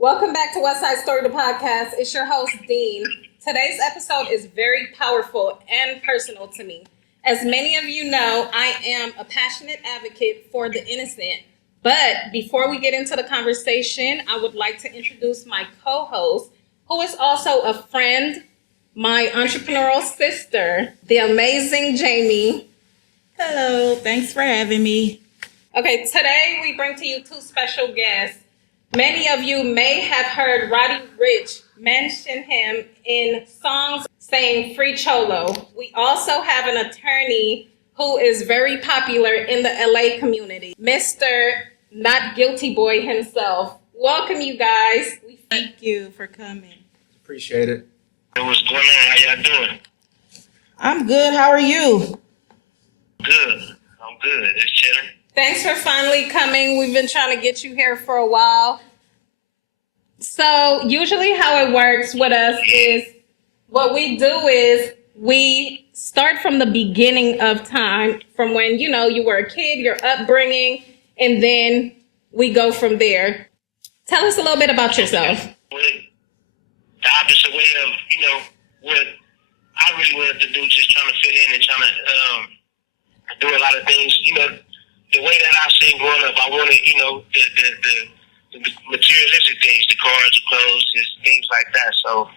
Welcome back to West Side Story, the podcast. It's your host, Dean. Today's episode is very powerful and personal to me. As many of you know, I am a passionate advocate for the innocent. But before we get into the conversation, I would like to introduce my co-host, who is also a friend, my entrepreneurial sister, the amazing Jamie. Hello, thanks for having me. Okay, today we bring to you two special guests. Many of you may have heard Roddy Ricch mention him in songs saying free Cholo. We also have an attorney who is very popular in the LA community, Mr. Not Guilty Boy himself. Welcome, you guys. Thank you for coming. Appreciate it. What's going on? How y'all doing? I'm good. How are you? Good. I'm good. Just chilling. Thanks for finally coming. We've been trying to get you here for a while. So usually how it works with us is what we do is we start from the beginning of time, from when, you were a kid, your upbringing, and then we go from there. Tell us a little bit about yourself. Well, the opposite way of, what I really wanted to do, just trying to fit in and trying to do a lot of things, the way that I seen growing up, I wanted, the materialistic things, the cars, the clothes, just things like that. So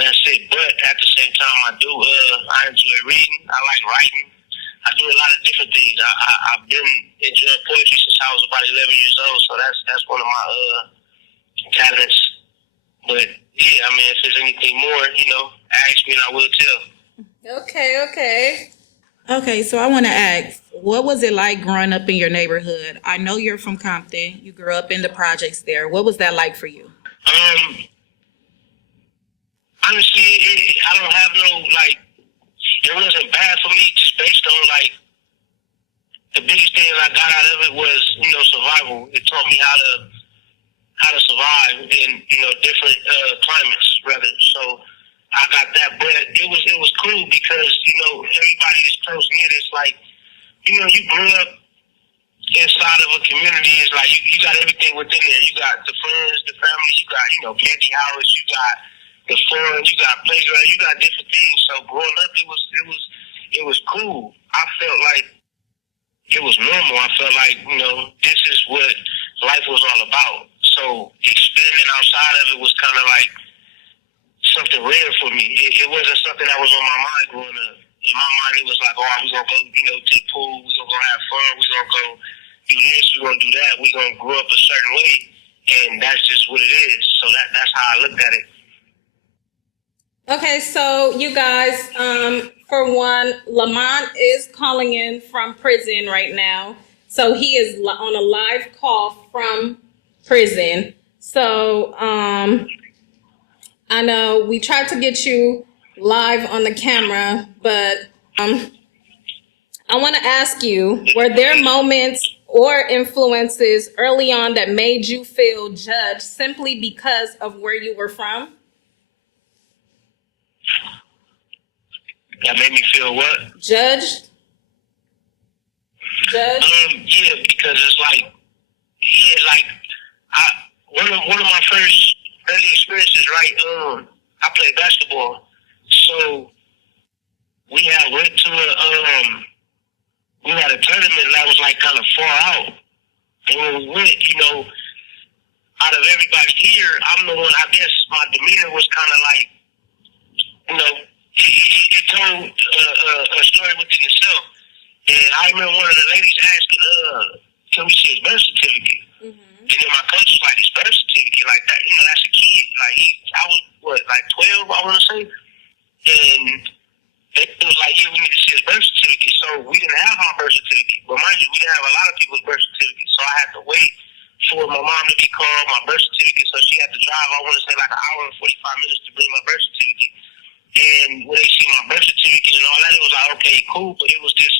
that's it. But at the same time, I enjoy reading. I like writing. I do a lot of different things. I've been enjoying poetry since I was about 11 years old. So that's one of my talents. But yeah, if there's anything more, ask me and I will tell. Okay, so I want to ask, what was it like growing up in your neighborhood? I know you're from Compton. You grew up in the projects there. What was that like for you? Honestly, I don't have no, it wasn't bad for me just based on, the biggest thing I got out of it was, survival. It taught me how to survive in, different climates, rather. So I got that, but it was cool because, everybody is close-knit. It's like, you grew up inside of a community. It's like you got everything within there. You got the friends, the family, you got, candy hours, you got the fun, you got playground, you got different things. So growing up, it was cool. I felt like it was normal. I felt like, this is what life was all about. So expanding outside of it was kind of like something rare for me. It wasn't something that was on my mind growing up. In my mind, it was like, we're going to go, to the pool. We're going to go have fun. We're going to go do this. We're going to do that. We're going to grow up a certain way. And that's just what it is. So that's how I looked at it. Okay, so you guys, for one, Lamont is calling in from prison right now. So he is on a live call from prison. So I know we tried to get you live on the camera, but I want to ask you, were there moments or influences early on that made you feel judged simply because of where you were from? That made me feel what? Judged? Yeah, because it's one of my first early experiences, right? I played basketball, so we had a tournament that was kind of far out, and when we went, out of everybody here, I'm the one. I guess my demeanor was kind of it told a story within itself. And I remember one of the ladies asking, can we see his birth certificate? Mm-hmm. And then my coach was like, his birth certificate, like that, that's a kid. I was, 12, I want to say. And it was like, we need to see his birth certificate. So we didn't have my birth certificate. But mind you, we didn't have a lot of people's birth certificates. So I had to wait for my mom to be called, my birth certificate. So she had to drive, I want to say, an hour and 45 minutes to bring my birth certificate. And when they see my birth certificate and all that, it was like, okay, cool. But it was just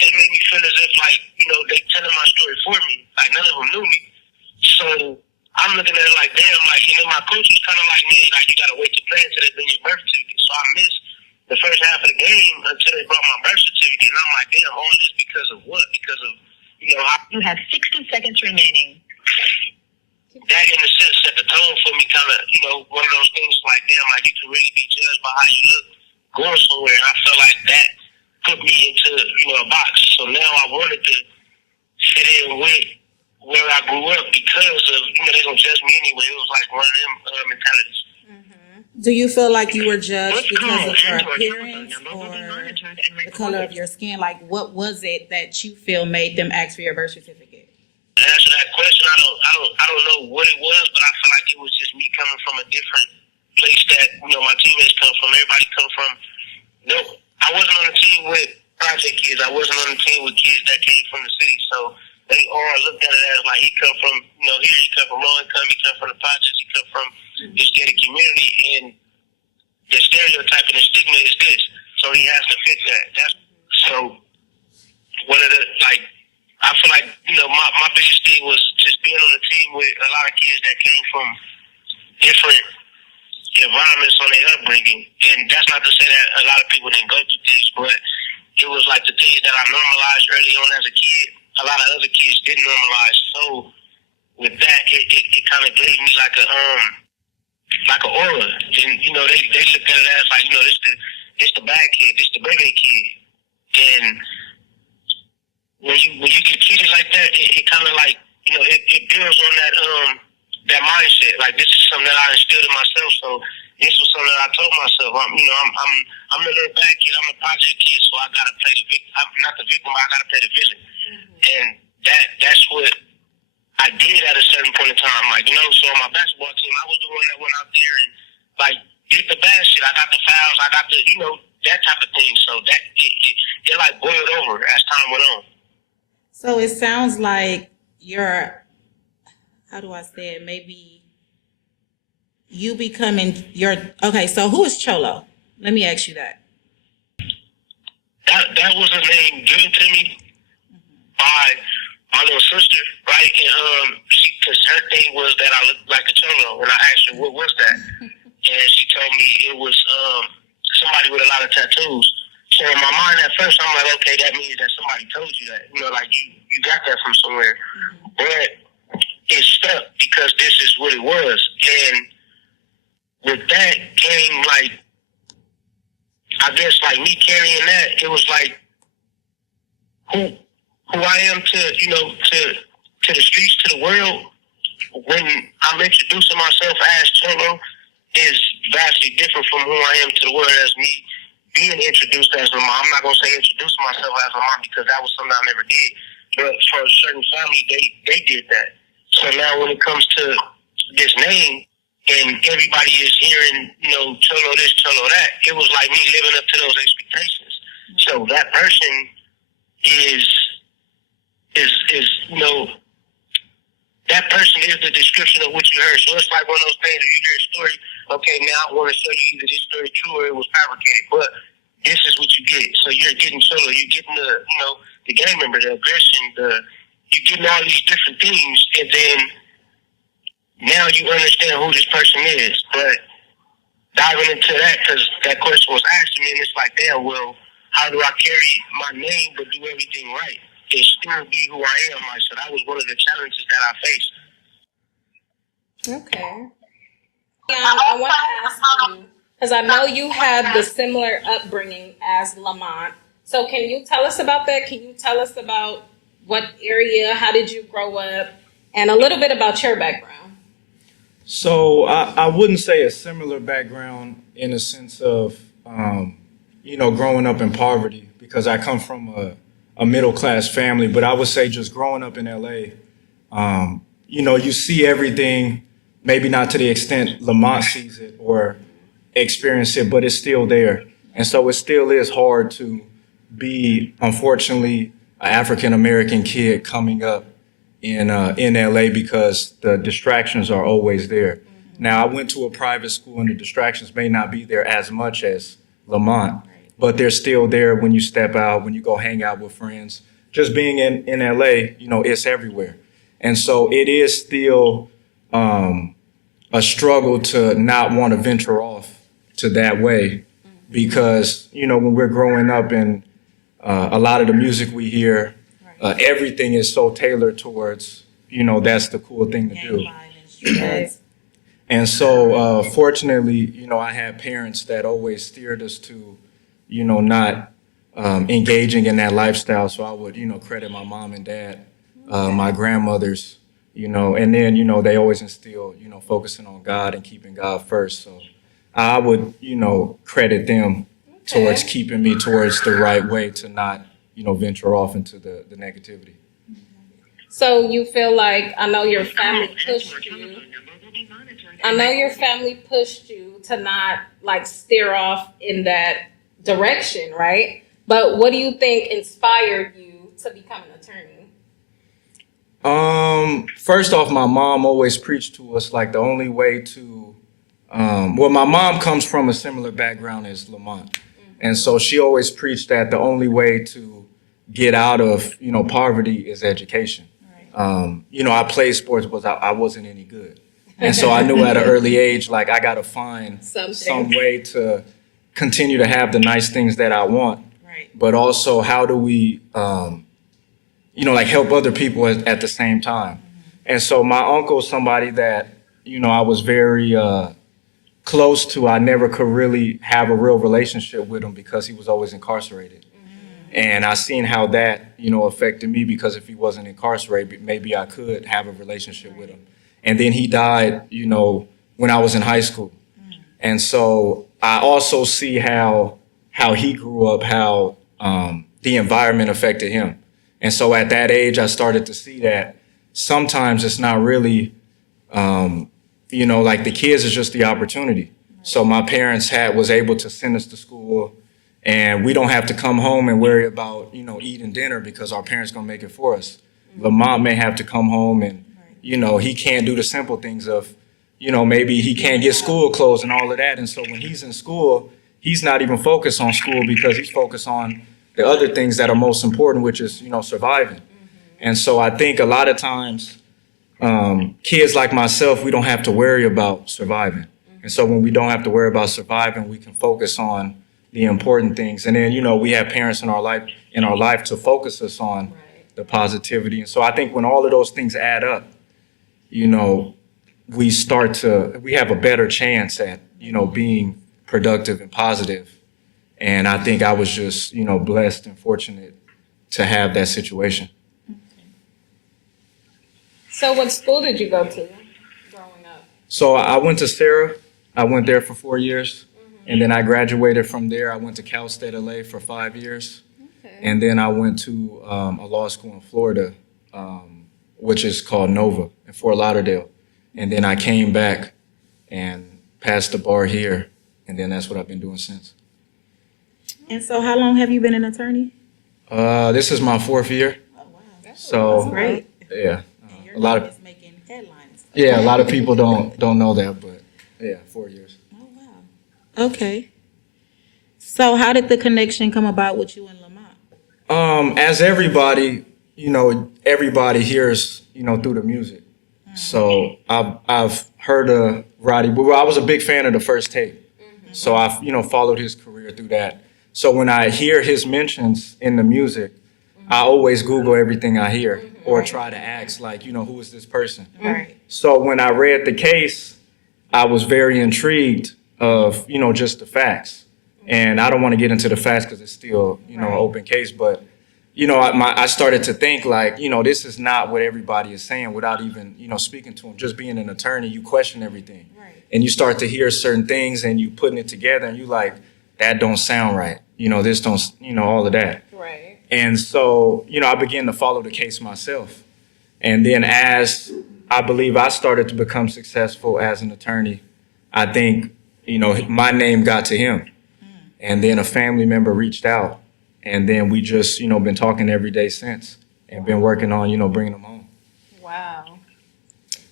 it made me feel as if they telling my story for me. None of them knew me. So I'm looking at it like, damn, my coach was kind of like, man, you got to wait to play until they bring your birth certificate. So I missed the first half of the game until they brought my birth certificate. And I'm like, damn, all this because of what? Because of, You have 60 seconds remaining. Keep that in a sense set the tone for me, kind of, one of those things like, damn, like you can really be judged by how you look going somewhere. And I felt like that put me into, a box. So now I wanted to fit in with where I grew up because of, they're going to judge me anyway. It was like one of them mentalities. Do you feel like you were judged because of your appearance or the color of your skin? Like, what was it that you feel made them ask for your birth certificate? To answer that question, I don't know what it was, but I feel like it was just me coming from a different place that my teammates come from. Everybody come from. No, I wasn't on the team with project kids. I wasn't on the team with kids that came from the city. So they all looked at it as like he come from here. He come from low income. He come from the projects. He come from this gated community, and the stereotype and the stigma is this. So he has to fit that. That's so. One of the I feel like, my biggest thing was just being on the team with a lot of kids that came from different environments on their upbringing. And that's not to say that a lot of people didn't go through things, but it was like the things that I normalized early on as a kid, a lot of other kids didn't normalize. So with that, it kind of gave me like an aura. And, they looked at it as like, this the bad kid, this the baby kid. And when you get treated like that, it kind of like, it builds on that mindset. Like, this is something that I instilled in myself. So this was something that I told myself. I'm the little bad kid. I'm a project kid, so I gotta play the victim. I'm not the victim, but I gotta play the villain. And that's what I did at a certain point in time. Like, so on my basketball team, I was the one that went out there and like did the bad shit. I got the fouls. I got the that type of thing. So that it like boiled over as time went on. So it sounds like you're, how do I say it? Maybe you becoming okay, so who is Cholo? Let me ask you that. That was a name given to me by my little sister, right? And because her thing was that I looked like a Cholo, and I asked her what was that, and she told me it was somebody with a lot of tattoos. So in my mind at first, I'm like, okay, that means that somebody told you that. Like you got that from somewhere. But it stuck because this is what it was. And with that came like, I guess like me carrying that, it was like who I am to the streets, to the world. When I'm introducing myself as Cholo is vastly different from who I am to the world as me being introduced as Lamont. I'm not going to say introduce myself as Lamont because that was something I never did. But for a certain family, they did that. So now when it comes to this name and everybody is hearing, Cholo this, Cholo that, it was like me living up to those expectations. So that person is that person is the description of what you heard. So it's like one of those things, if you hear a story, okay, now I want to show you either this story true or it was fabricated, but this is what you get. So you're getting Cholo, you're getting the gang member, the aggression, you're getting all these different things, and then now you understand who this person is. But diving into that, because that question was asked to me, and it's like, damn, well, how do I carry my name but do everything right and still be who I am? Like, so that was one of the challenges that I faced. Okay. I want to ask you, because I know you had the similar upbringing as Lamont. So can you tell us about that? Can you tell us about what area, how did you grow up, and a little bit about your background? So I wouldn't say a similar background in the sense of, growing up in poverty, because I come from a middle-class family, but I would say just growing up in LA, you see everything, maybe not to the extent Lamont sees it or experience it, but it's still there. And so it still is hard to be, unfortunately, an African-American kid coming up in LA because the distractions are always there. Now, I went to a private school and the distractions may not be there as much as Lamont, but they're still there when you step out, when you go hang out with friends. Just being in LA, it's everywhere. And so it is still a struggle to not want to venture off to that way because, when we're growing up and a lot of the music we hear, everything is so tailored towards, that's the cool thing to do. Yes. And so, fortunately, I had parents that always steered us to, not engaging in that lifestyle. So I would, credit my mom and dad, my grandmothers, and then, they always instill, focusing on God and keeping God first. So I would, credit them towards keeping me towards the right way to not, venture off into the negativity. So you feel like I know your family pushed you. I know your family pushed you to not like steer off in that direction, right? But what do you think inspired you to become an attorney? First off, my mom always preached to us like the only way to, my mom comes from a similar background as Lamont. And so she always preached that the only way to get out of, poverty is education. I played sports, but I wasn't any good. And so I knew at an early age, like I got to find some way to continue to have the nice things that I want. Right. But also, how do we, like help other people at the same time? And so my uncle is somebody that, I was very close to. I never could really have a real relationship with him because he was always incarcerated. And I seen how that, affected me because if he wasn't incarcerated, maybe I could have a relationship with him. And then he died, when I was in high school. And so I also see how he grew up, how the environment affected him. And so at that age, I started to see that sometimes it's not really, like the kids is just the opportunity. So my parents was able to send us to school. And we don't have to come home and worry about, eating dinner because our parents going to make it for us. Lamont may have to come home and, he can't do the simple things of, maybe he can't get school clothes and all of that. And so when he's in school, he's not even focused on school because he's focused on the other things that are most important, which is, surviving. And so I think a lot of times, kids like myself, we don't have to worry about surviving. And so when we don't have to worry about surviving, we can focus on the important things. And then, we have parents in our life to focus us on the positivity. And so I think when all of those things add up, we have a better chance at, being productive and positive. And I think I was just, blessed and fortunate to have that situation. So what school did you go to growing up? So I went to Sarah. I went there for 4 years. And then I graduated from there. I went to Cal State LA for 5 years. Okay. And then I went to a law school in Florida, which is called Nova in Fort Lauderdale. And then I came back and passed the bar here. And then that's what I've been doing since. And so how long have you been an attorney? This is my 4th year. Oh, wow. That's great. Yeah. And your name is making headlines. Yeah, a lot of people don't know that, but yeah, 4 years. Okay. So how did the connection come about with you and Lamont? As everybody, everybody hears, through the music. So I've heard of Roddy. Well, I was a big fan of the first tape. So I've, followed his career through that. So when I hear his mentions in the music, I always Google everything I hear or try to ask, like, who is this person? Right. So when I read the case, I was very intrigued of, just the facts. And I don't want to get into the facts because it's still, an open case. But, I started to think like, this is not what everybody is saying without even, speaking to them. Just being an attorney, you question everything. Right. And you start to hear certain things and you putting it together and you like, that don't sound right. This don't, all of that. Right. And so, I began to follow the case myself. And then as I believe I started to become successful as an attorney, I think, my name got to him. And then a family member reached out. And then we just, been talking every day since and been working on, bringing them home. Wow.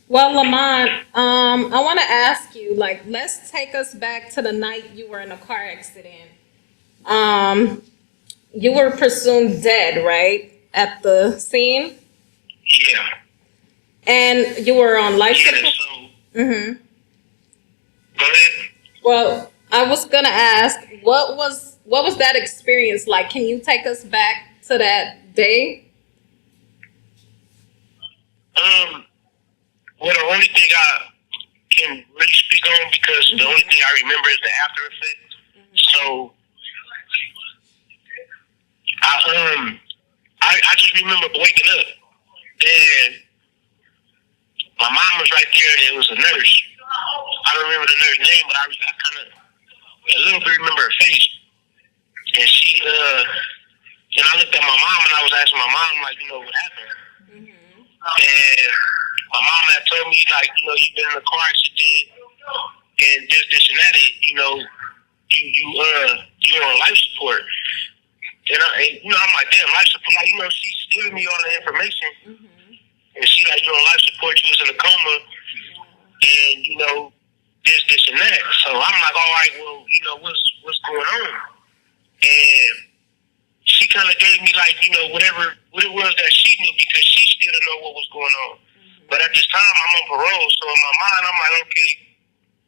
Well, Lamont, I want to ask you, like, let's take us back to the night you were in a car accident. You were presumed dead, right? At the scene? Yeah. And you were on life support? Mm-hmm. Go ahead. Well, I was gonna ask, what was that experience like? Can you take us back to that day? well, the only thing I can really speak on, because the only thing I remember is the after effect. So I just remember waking up and my mom was right there and it was a nurse. I don't remember the nurse's name, but I kind of a little bit remember her face. And she and I looked at my mom and I was asking my mom, like, what happened? And my mom had told me, like, you've been in a car accident and this and that, and, you're on life support. And I'm like, damn, life support. Like, she's giving me all the information. And she like, you're on life support, you was in a coma, and, this and that. So I'm like, all right, well, what's going on? And she kind of gave me, like, what it was that she knew, because she still didn't know what was going on. But at this time, I'm on parole, so in my mind, I'm like, okay,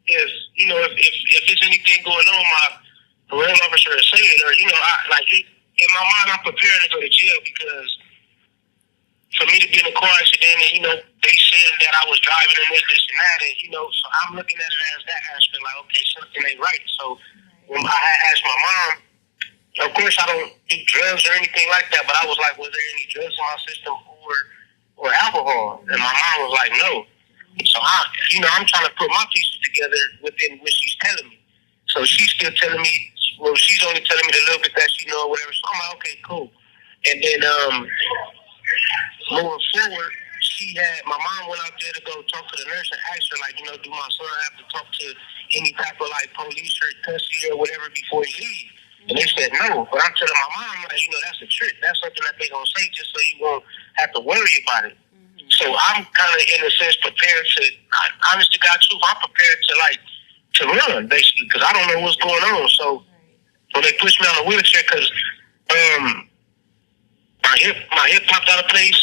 if there's anything going on, my parole officer will say it, or, in my mind, I'm preparing to go to jail, because for me to be in a car accident and, they saying that I was driving and this and that, and, so I'm looking at it as that aspect, like, okay, something ain't right. So when I had asked my mom, of course I don't do drugs or anything like that, but I was like, was there any drugs in my system or alcohol? And my mom was like, no. So I'm trying to put my pieces together within what she's telling me. So she's still telling me, well, she's only telling me the little bit that she know or whatever. So I'm like, okay, cool. And then moving forward, my mom went out there to go talk to the nurse and asked her, like, do my son have to talk to any type of, like, police or custody or whatever before he leaves? And they said no. But I'm telling my mom, like, that's a trick. That's something that they gonna say just so you won't have to worry about it. So I'm kind of, in a sense, prepared to, honest to God truth, I'm prepared to run, basically, because I don't know what's going on. So when they pushed me on the wheelchair, because my hip popped out of place,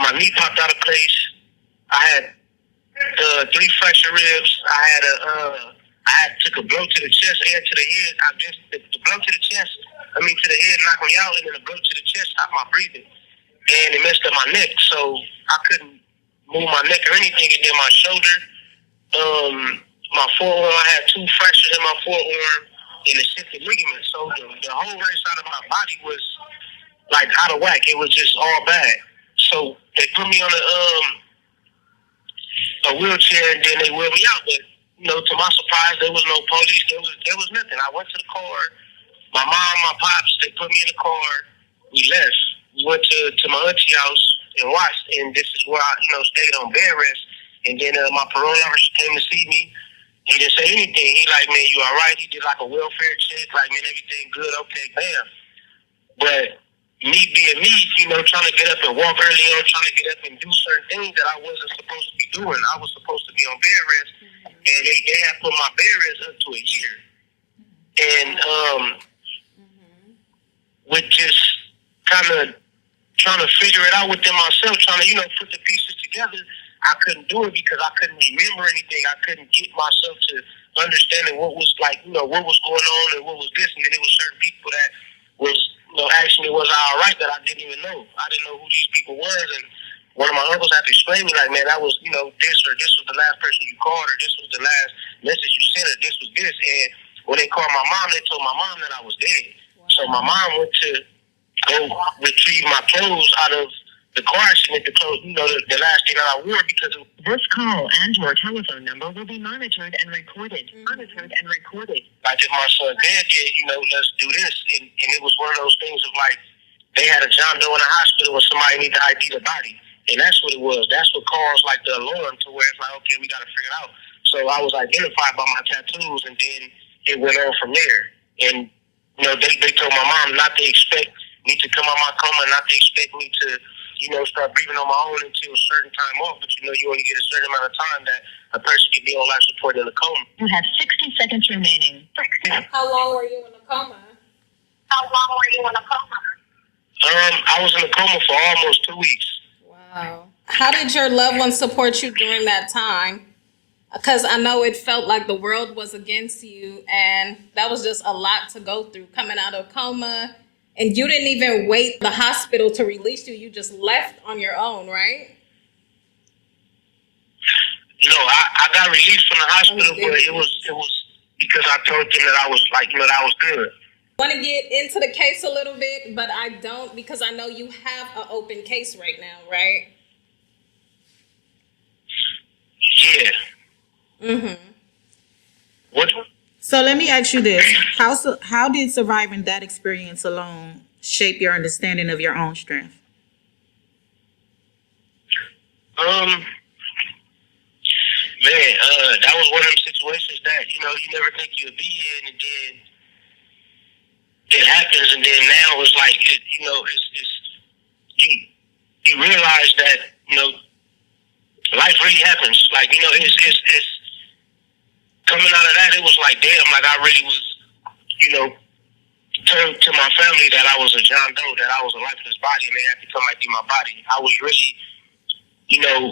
my knee popped out of place. I had 3 fractured ribs. I took a blow to the chest and to the head. The blow to the chest, to the head knocked me out, and then the blow to the chest stopped my breathing. And it messed up my neck, so I couldn't move my neck or anything. And then my shoulder, my forearm, I had 2 fractures in my forearm and a shifted ligament. So the whole right side of my body was, like, out of whack. It was just all bad. So they put me on a wheelchair, and then they wheeled me out. But, to my surprise, there was no police. There was nothing. I went to the car. My mom, my pops, they put me in the car. We left. We went to my auntie house and watched, and this is where I, stayed on bed rest. And then my parole officer came to see me. He didn't say anything. He like, man, you all right? He did like a welfare check, like, man, everything good? Okay, bam. But me being me, trying to get up and walk early on, trying to get up and do certain things that I wasn't supposed to be doing. I was supposed to be on bed rest, and they had put my bed rest up to a year. And with just kind of trying to figure it out within myself, trying to, put the pieces together, I couldn't do it because I couldn't remember anything. I couldn't get myself to understanding what was, like, what was going on and what was this. And then there was certain people that was, asking me, was I all right, that I didn't even know. I didn't know who these people was. And one of my uncles had to explain me, like, man, that was, this, or this was the last person you called, or this was the last message you sent, or this was this. And when they called my mom, they told my mom that I was dead. Wow. So my mom went to go retrieve my clothes out of the car accident, the clothes, the last thing that I wore, because of this call and your telephone number will be monitored and recorded. Monitored and recorded. Like, if my son dead, let's do this. And it was one of those things of, like, they had a John Doe in the hospital and somebody need to ID the body. And that's what it was. That's what caused, like, the alarm to where it's like, okay, we got to figure it out. So I was identified by my tattoos, and then it went on from there. And, they told my mom not to expect me to come out my coma, not to expect me to, start breathing on my own until a certain time off. But, you only get a certain amount of time that a person can be on life support in a coma. You have 60 seconds remaining. How long were you in a coma? I was in a coma for almost 2 weeks. Wow. How did your loved ones support you during that time? Because I know it felt like the world was against you, and that was just a lot to go through, coming out of coma. And you didn't even wait the hospital to release you. You just left on your own, right? No, I got released from the hospital, but it was because I told them that I was like, that I was good. I want to get into the case a little bit, but I don't because I know you have an open case right now, right? Yeah. Mm-hmm. What? So let me ask you this: how did surviving that experience alone shape your understanding of your own strength? Man, that was one of them situations that you never think you'll be in, and then it happens, and then now it's like it's you realize that life really happens. Like it's coming out of that. It was like damn, like I really was told to my family that I was a John Doe, that I was a lifeless body, and they had to come like in my body. I was really in a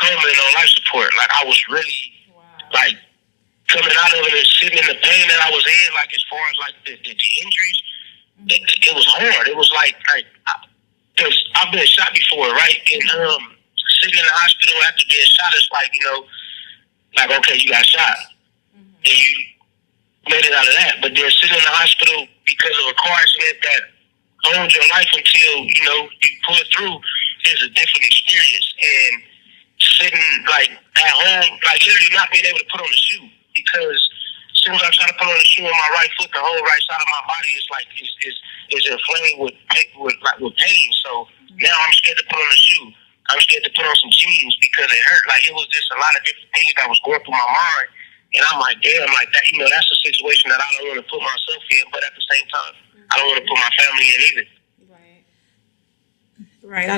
coma and on life support. Like I was really like coming out of it and sitting in the pain that I was in. Like as far as like the injuries, it was hard. It was like because I've been shot before, right? And sitting in the hospital after being shot, it's like like okay, you got shot, and you made it out of that. But then sitting in the hospital because of a car accident that owns your life until you pull it through is a different experience. And sitting like at home, like literally not being able to put on a shoe because as soon as I try to put on a shoe on my right foot, the whole right side of my body is like is inflamed with pain. So now I'm scared to put on a shoe. I'm scared to put on some jeans because it hurt. Like it was just a lot of different things that was going through my mind. And I'm like, damn, like that, that's a situation that I don't want to put myself in, but at the same time, I don't want to put my family in either. Right.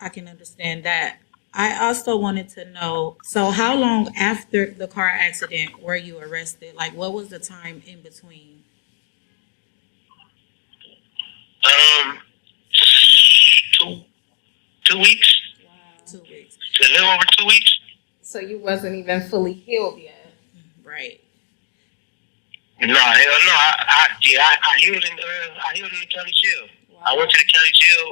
I can understand that. I also wanted to know, so how long after the car accident were you arrested? Like, what was the time in between? 2 weeks. Wow. 2 weeks. A little over 2 weeks. So you wasn't even fully healed yet. Right. No, hell no. I healed in the county jail. Wow. I went to the county jail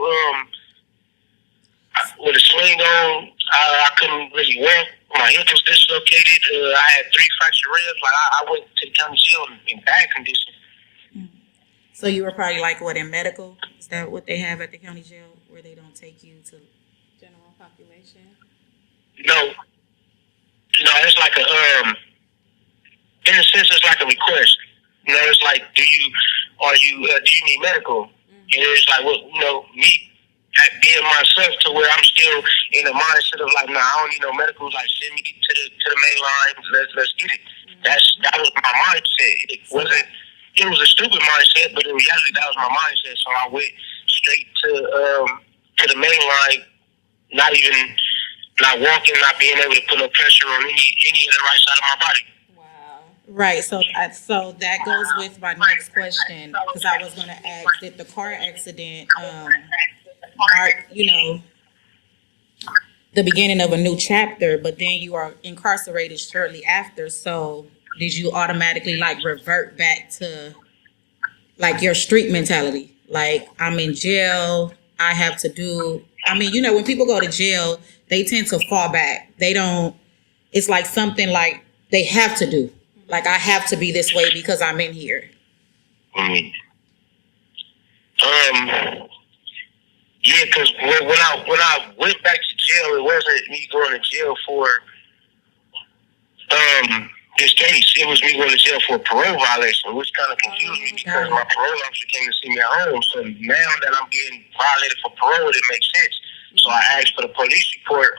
with a sling on. I couldn't really walk. My hip was dislocated. I had 3 fractured ribs. Like I went to the county jail in bad condition. So you were probably like what, in medical? Is that what they have at the county jail, where they don't take you to general population? No, it's like in a sense, it's like a request. It's like, do you need medical? And it's like, well, me being myself to where I'm still in the mindset of like, nah, I don't need no medical. Like, send me to the main line. Let's get it. That was my mindset. It was a stupid mindset, but in reality, that was my mindset. So I went straight to the main line, not walking, not being able to put no pressure on any of the right side of my body. Right. So that goes with my next question, because I was going to ask, did the car accident mark, the beginning of a new chapter, but then you are incarcerated shortly after. So did you automatically like revert back to like your street mentality? Like, I'm in jail, I have to do, when people go to jail, they tend to fall back. It's like something like they have to do. Like, I have to be this way because I'm in here. Yeah, because when I went back to jail, it wasn't me going to jail for this case. It was me going to jail for a parole violation, which kind of confused me because my parole officer came to see me at home. So now that I'm being violated for parole, it makes sense. So I asked for the police report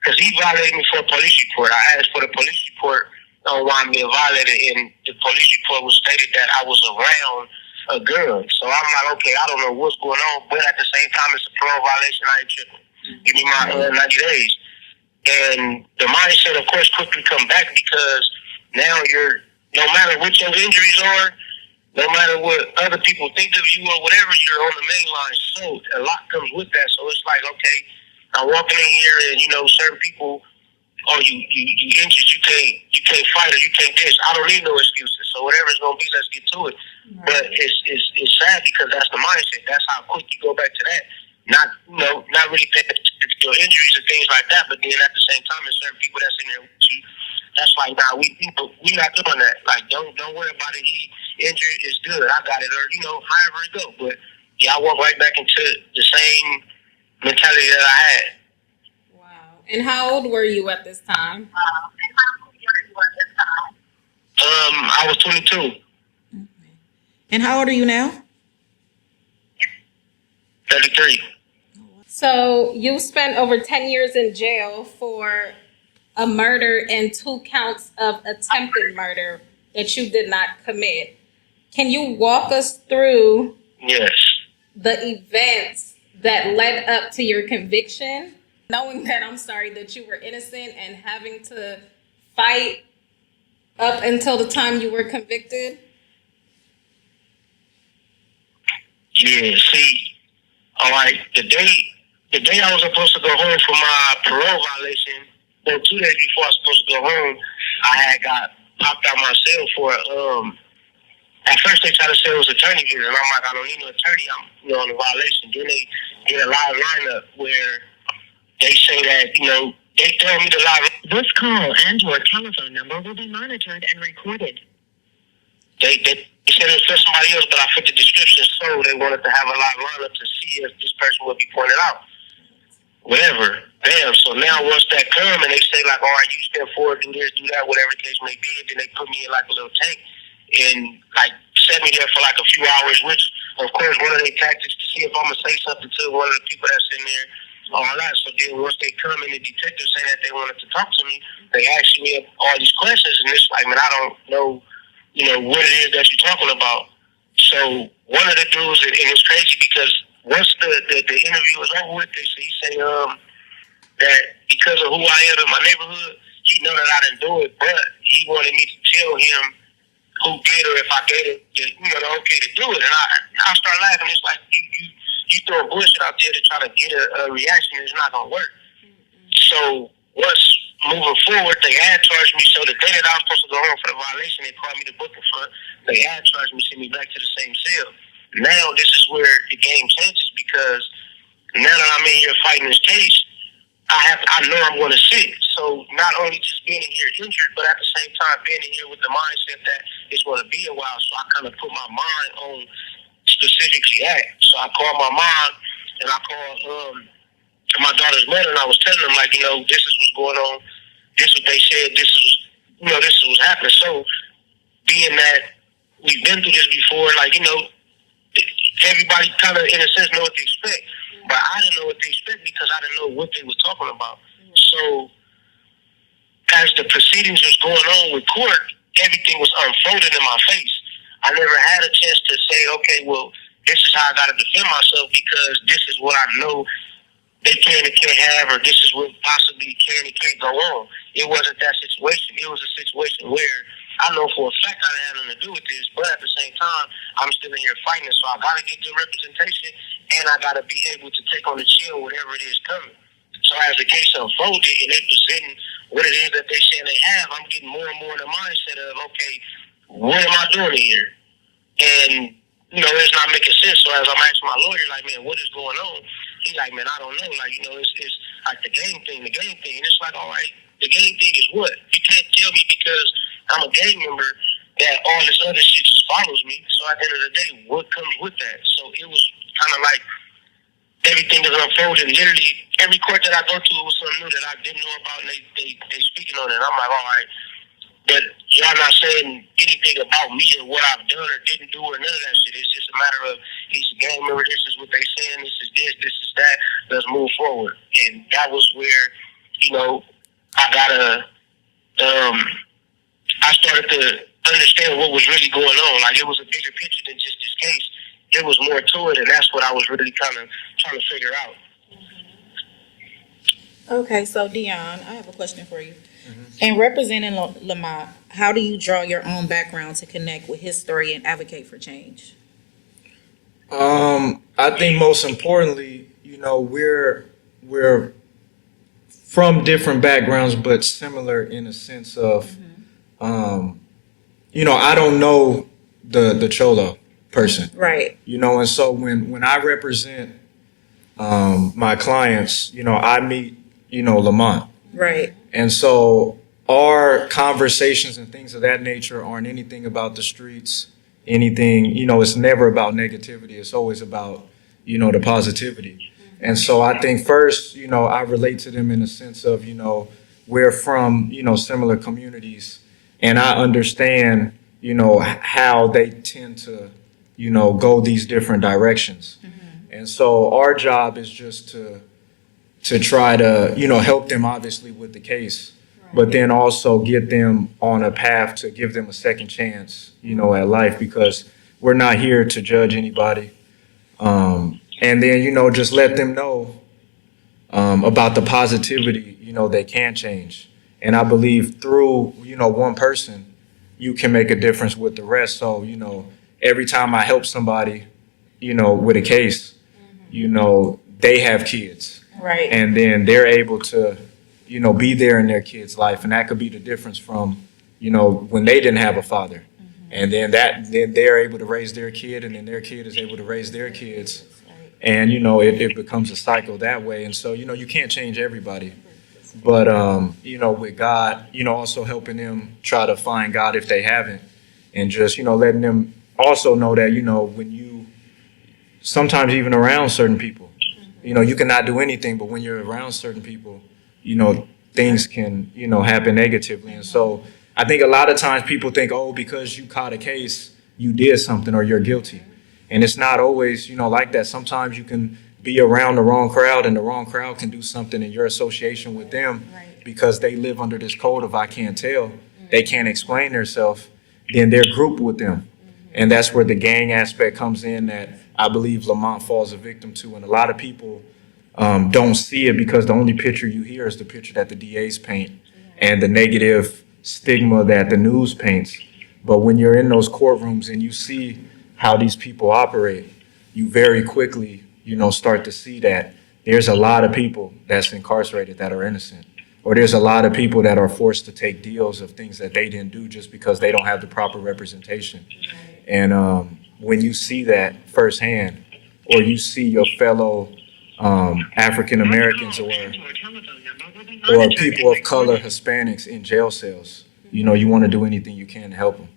because he violated me for a police report. I asked for the police report on why I'm being violated, and the police report was stated that I was around a gun. So I'm like, okay, I don't know what's going on, but at the same time, it's a parole violation. I ain't tripping. Give me my 90 days. And the mindset, of course, quickly come back because now no matter what your injuries are, no matter what other people think of you or whatever, you're on the main line. So a lot comes with that. So it's like, okay, I'm walking in here and, certain people, you injured, you can't fight or you can't this. I don't need no excuses. So whatever it's going to be, let's get to it. Right. But it's sad because that's the mindset. That's how quick you go back to that. Not really paying your injuries and things like that. But then at the same time, there's certain people that's in there with you. That's like, nah, we not doing that. Like, don't worry about it. He injured is good. I got it, or however it go. But yeah, I walked right back into the same mentality that I had. Wow. And how old were you at this time? I was 22. And how old are you now? 33. So you spent over 10 years in jail for a murder and 2 counts of attempted murder that you did not commit. Can you walk us through Yes. the events that led up to your conviction, knowing that that you were innocent and having to fight up until the time you were convicted? Yeah, see, all right, the day I was supposed to go home for my parole violation, 2 days before I was supposed to go home, I had got popped out my cell for at first they tried to say it was attorney visit, and I'm like, I don't need no attorney, I'm on the violation. Then they get a live lineup where they say that, they tell me the live. This call and your telephone number will be monitored and recorded. They said it was for somebody else, but I fit the description, so they wanted to have a live lineup to see if this person would be pointed out. Whatever. Damn. So now once that come and they say like, all right, you step forward, do this, do that, whatever the case may be, then they put me in like a little tank and like set me there for like a few hours, which of course one of their tactics to see if I'm gonna say something to one of the people that's in there, all that. So then once they come and the detectives say that they wanted to talk to me, they ask me all these questions, and it's like, man, I don't know, what it is that you're talking about. So one of the dudes, and it's crazy because once the interview was over with, he say that because of who I am in my neighborhood, he know that I didn't do it, but he wanted me to tell him who did or if I gave it the okay to do it. And I start laughing. It's like you throw bullshit out there to try to get a reaction. It's not gonna work. So once moving forward, they had charged me. So the day that I was supposed to go home for the violation, they called me to book in front. They had charged me, sent me back to the same cell. Now this is where the game changes, because now that I'm in here fighting this case, I know I'm going to sit. So not only just being in here injured, but at the same time being in here with the mindset that it's going to be a while. So I kind of put my mind on specifically that. So I called my mom and I called my daughter's mother, and I was telling them like, this is what's going on. This is what they said. This is what's happening. So being that we've been through this before, like, everybody kind of in a sense know what to expect. But I didn't know what to expect because I didn't know what they were talking about. So as the proceedings was going on with court, everything was unfolding in my face. I never had a chance to say, okay, well, this is how I got to defend myself because this is what I know they can and can't have, or this is what possibly can and can't go on. It wasn't that situation. It was a situation where I know for a fact I didn't have nothing to do with this, but at the same time, I'm still in here fighting, so I got to get the representation, and I got to be able to take on the chill, whatever it is coming. So as the case unfolded and they presenting what it is that they saying they have, I'm getting more and more in the mindset of, okay, what am I doing here? And, it's not making sense. So as I'm asking my lawyer, like, man, what is going on? He's like, man, I don't know. Like, it's like the game thing. And it's like, all right, the game thing is what? You can't tell me because I'm a gang member that all this other shit just follows me. So at the end of the day, what comes with that? So it was kind of like everything is unfolding. Literally, every court that I go to was something new that I didn't know about, and they speaking on it. And I'm like, all right, but y'all not saying anything about me or what I've done or didn't do or none of that shit. It's just a matter of he's a gang member. This is what they saying. This is this. This is that. Let's move forward. And that was where, I gotta. I started to understand what was really going on. Like, it was a bigger picture than just this case. It was more to it, and that's what I was really kind of trying to figure out. Okay, so Deion, I have a question for you. In representing Lamont, how do you draw your own background to connect with his story and advocate for change? I think most importantly, we're from different backgrounds, but similar in a sense of, I don't know the Cholo person, Right. and so when I represent my clients, I meet, Lamont. Right. And so our conversations and things of that nature aren't anything about the streets, anything, it's never about negativity. It's always about, the positivity. And so I think first, I relate to them in the sense of, we're from, similar communities, and I understand, how they tend to, go these different directions. And so our job is just to try to, help them obviously with the case, but then also get them on a path to give them a second chance, at life, because we're not here to judge anybody. And then, just let them know about the positivity, they can change. And I believe through, one person, you can make a difference with the rest. So, every time I help somebody, with a case, they have kids. Right. And then they're able to, be there in their kid's life. And that could be the difference from, when they didn't have a father. And then then they're able to raise their kid, and then their kid is able to raise their kids. And, it becomes a cycle that way. And so, you can't change everybody. But, with God, also helping them try to find God if they haven't. And just, letting them also know that, when you, sometimes even around certain people, you cannot do anything. But when you're around certain people, things can, happen negatively. And so I think a lot of times people think, oh, because you caught a case, you did something or you're guilty. And it's not always, like that. Sometimes you can be around the wrong crowd, and the wrong crowd can do something in your association with them because they live under this code of I can't tell. They can't explain themselves. Then they're grouped with them. And that's where the gang aspect comes in that I believe Lamont falls a victim to. And a lot of people don't see it because the only picture you hear is the picture that the DAs paint and the negative stigma that the news paints. But when you're in those courtrooms and you see how these people operate, you very quickly, start to see that there's a lot of people that's incarcerated that are innocent. Or there's a lot of people that are forced to take deals of things that they didn't do just because they don't have the proper representation. And when you see that firsthand, or you see your fellow African Americans or people of color, Hispanics in jail cells, you want to do anything you can to help them.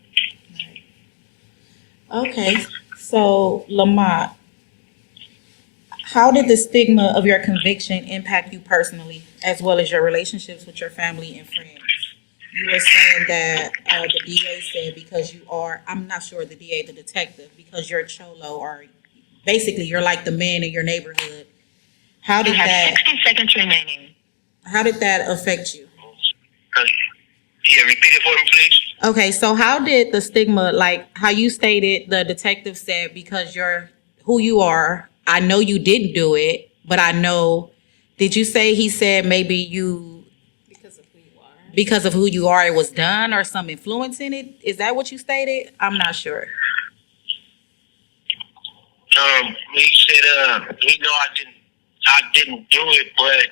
Okay, so Lamont, how did the stigma of your conviction impact you personally, as well as your relationships with your family and friends? You were saying that the DA said because you are, I'm not sure the DA, the detective, because you're Cholo, or basically you're like the man in your neighborhood. How did that? 60 seconds remaining. How did that affect you? Yeah, repeat it for me, please. Okay, so how did the stigma, like how you stated, the detective said, because you're who you are, I know you didn't do it, but I know, did you say he said maybe you, because of who you are, it was done or some influence in it? Is that what you stated? I'm not sure. He said, I didn't do it, but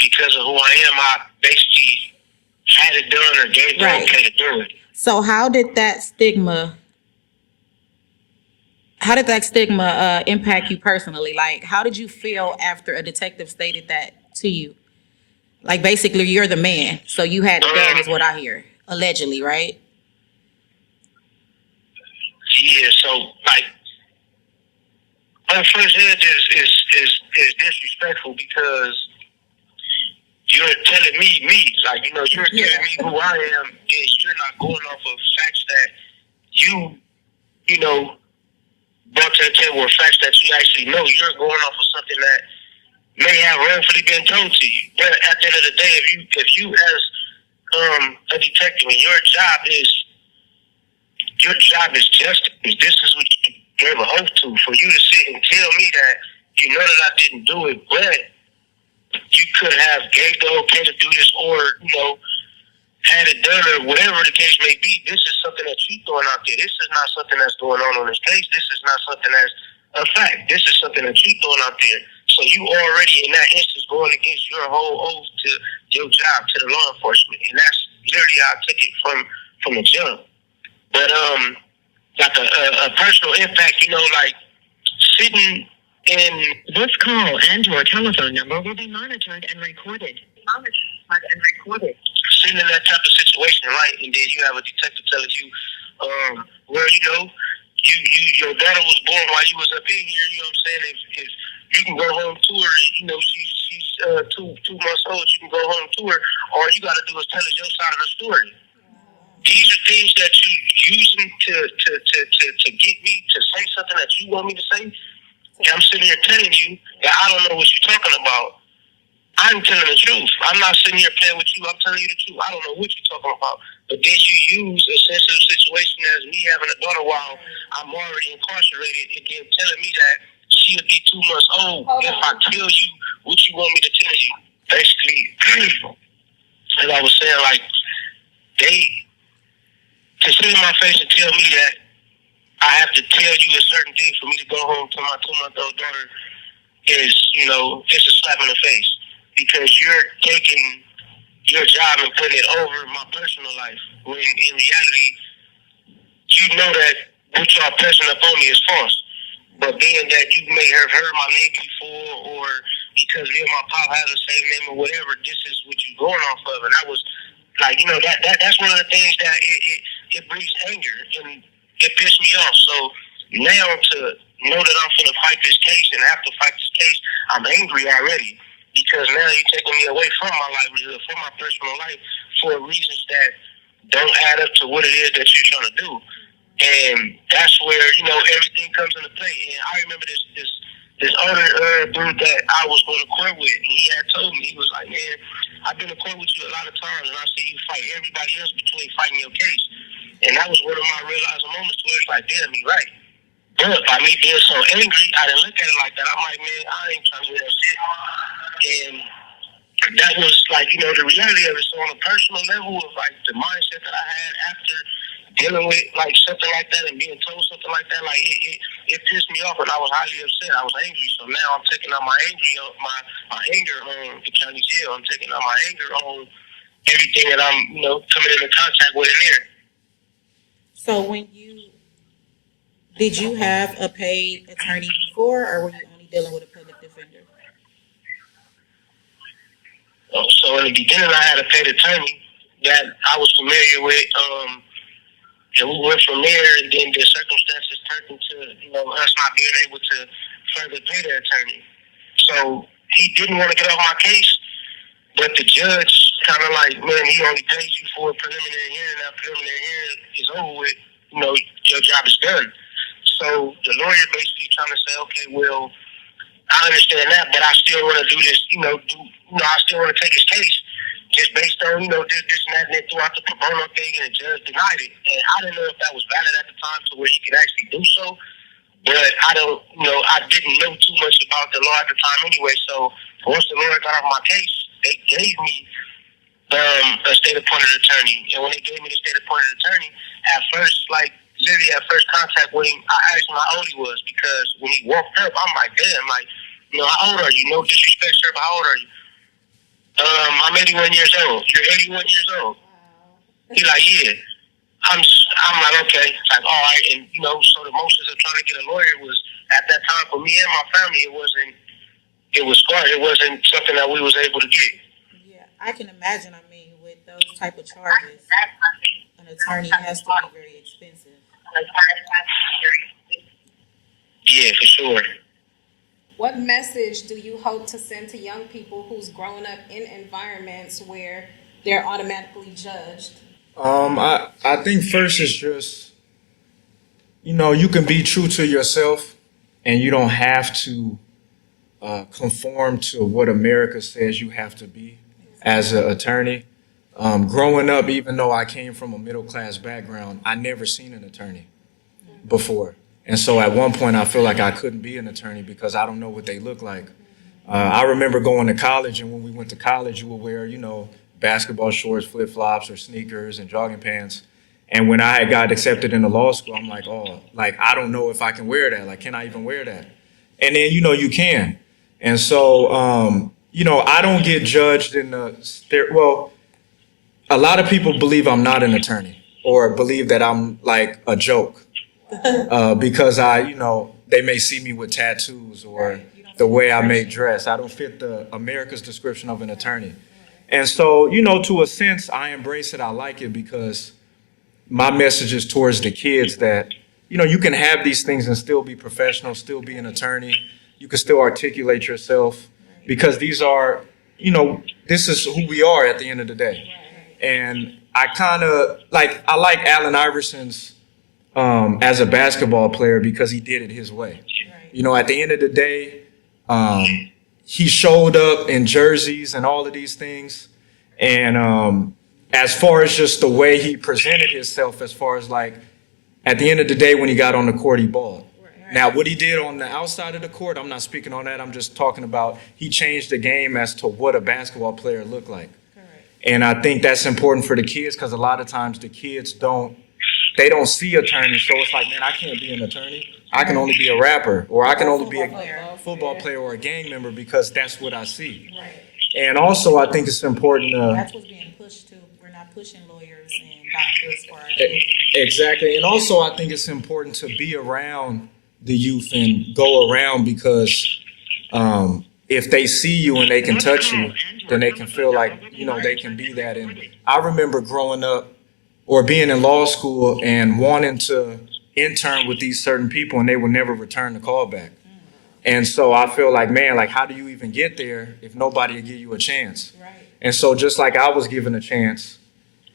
because of who I am, I basically had it done or gave the okay to do it. So how did that stigma impact you personally? Like, how did you feel after a detective stated that to you? Like, basically, you're the man, so you had it done, is what I hear, allegedly, right? Yeah. So, like, my first head is disrespectful because you're telling me, like, you're telling me who I am, and you're not going off of facts that you brought to the table, or facts that you actually know. You're going off of something that may have wrongfully been told to you. But at the end of the day, if you as a detective, and your job is justice. This is what you gave an oath to. For you to sit and tell me that you know that I didn't do it, but you could have gave the okay to do this, or had it done, or whatever the case may be. This is something that you throwing out there. This is not something that's going on this case. This is not something that's a fact. This is something that you throwing out there. So you already, in that instance, going against your whole oath to your job, to the law enforcement. And that's literally how I took it from the jump. But like a personal impact, like sitting And this call and your telephone number will be monitored and recorded. Sitting in that type of situation, right? And then you have a detective telling you, well, your daughter was born while you was up in here. You know what I'm saying? If you can go home to her, she's 2 months old. You can go home to her. All you got to do is tell us your side of the story. These are things that you using to get me to say something that you want me to say. And I'm sitting here telling you that I don't know what you're talking about. I'm telling the truth. I'm not sitting here playing with you. I'm telling you the truth. I don't know what you're talking about. But then you use a sensitive situation as me having a daughter while I'm already incarcerated and then telling me that she'll be 2 months old if I tell you what you want me to tell you. Basically, as I was saying, like, they to sit in my face and tell me that I have to tell you a certain thing for me to go home to my 2-month-old daughter is, it's a slap in the face. Because you're taking your job and putting it over my personal life. When in reality, you know that what y'all pressing up on me is false. But being that you may have heard my name before, or because me and my pop have the same name or whatever, this is what you're going off of. And I was like, that's one of the things that it breeds anger and it pissed me off. So now to know that I'm going to fight this case and have to fight this case, I'm angry already. Because now you're taking me away from my livelihood, from my personal life, for reasons that don't add up to what it is that you're trying to do. And that's where, everything comes into play. And I remember this older dude that I was going to court with, and he had told me, he was like, man, I've been to court with you a lot of times, and I see you fight everybody else between fighting your case. And that was one of my realizing moments where it's like, damn, he right. But by me being so angry, I didn't look at it like that. I'm like, man, I ain't trying to hear that shit. And that was like, the reality of it. So on a personal level of like the mindset that I had after dealing with like something like that and being told something like that, like it pissed me off and I was highly upset. I was angry. So now I'm taking out my anger on the county jail. I'm taking out my anger on everything that I'm, coming into contact with in there. So did you have a paid attorney before, or were you only dealing with a public defender? So in the beginning, I had a paid attorney that I was familiar with, and we went from there, and then the circumstances turned into, us not being able to further pay the attorney. So he didn't want to get off my case, but the judge kind of like, man, he only pays you for a preliminary hearing. That preliminary hearing is over with. Your job is done. So the lawyer basically trying to say, okay, well, I understand that, but I still want to do this, I still want to take his case just based on, this and that, and then throughout the pro bono thing, and the judge denied it. And I didn't know if that was valid at the time to where he could actually do so, but I didn't know too much about the law at the time anyway. So once the lawyer got off my case, they gave me a state-appointed attorney. And when they gave me the state-appointed attorney, at first, literally at first contact with him, I asked him how old he was, because when he walked up, I'm like, damn, how old are you? No disrespect, sir, but how old are you? I'm 81 years old. You're 81 years old? He like, yeah. I'm like, okay. It's like, all right. And, so the motions of trying to get a lawyer was, at that time, for me and my family, it was scarred. It wasn't something that we was able to get. Yeah, I can imagine. With those type of charges, an attorney has to be very expensive. Yeah, for sure. What message do you hope to send to young people who's growing up in environments where they're automatically judged? I think first is just, you can be true to yourself, and you don't have to conform to what America says you have to be as an attorney. Growing up, even though I came from a middle class background, I never seen an attorney before. And so at one point, I feel like I couldn't be an attorney because I don't know what they look like. I remember going to college, and when we went to college, you would wear, basketball shorts, flip-flops, or sneakers and jogging pants. And when I had got accepted into law school, I'm like, I don't know if I can wear that. Can I even wear that? And then, you can. And so, I don't get judged in a lot of people believe I'm not an attorney or believe that I'm like a joke. Because they may see me with tattoos or the way I may dress. I don't fit the America's description of an attorney. And so, to a sense, I embrace it. I like it because my message is towards the kids that, you can have these things and still be professional, still be an attorney. You can still articulate yourself because these are, this is who we are at the end of the day. And I I like Allen Iverson's as a basketball player because he did it his way. At the end of the day, he showed up in jerseys and all of these things. And as far as just the way he presented himself, as far as like, at the end of the day, when he got on the court, he balled. Now, what he did on the outside of the court, I'm not speaking on that. I'm just talking about he changed the game as to what a basketball player looked like. And I think that's important for the kids because a lot of times the kids don't see attorneys. So it's like, man, I can't be an attorney. I can only be a rapper, or I can only be a football player or a gang member because that's what I see. And also, I think it's important That's what's being pushed too. We're not pushing lawyers and doctors for our children. Exactly. And also, I think it's important to be around the youth and go around because if they see you and they can touch you, then they can feel like, they can be that. And I remember growing up or being in law school and wanting to intern with these certain people and they would never return the call back. And so I feel like, man, like, how do you even get there if nobody will give you a chance? And so just like I was given a chance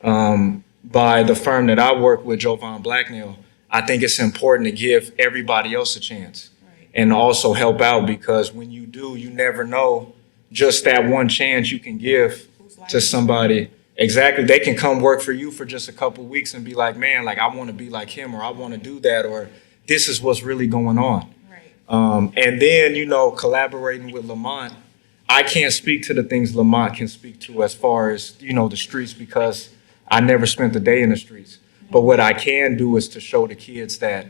by the firm that I work with, Jovan Blacknell, I think it's important to give everybody else a chance and also help out because when you do, you never know just that one chance you can give to somebody. Exactly. They can come work for you for just a couple of weeks and be like, man, like I want to be like him or I want to do that or this is what's really going on. And then, collaborating with Lamont, I can't speak to the things Lamont can speak to as far as, the streets because I never spent a day in the streets. But what I can do is to show the kids that,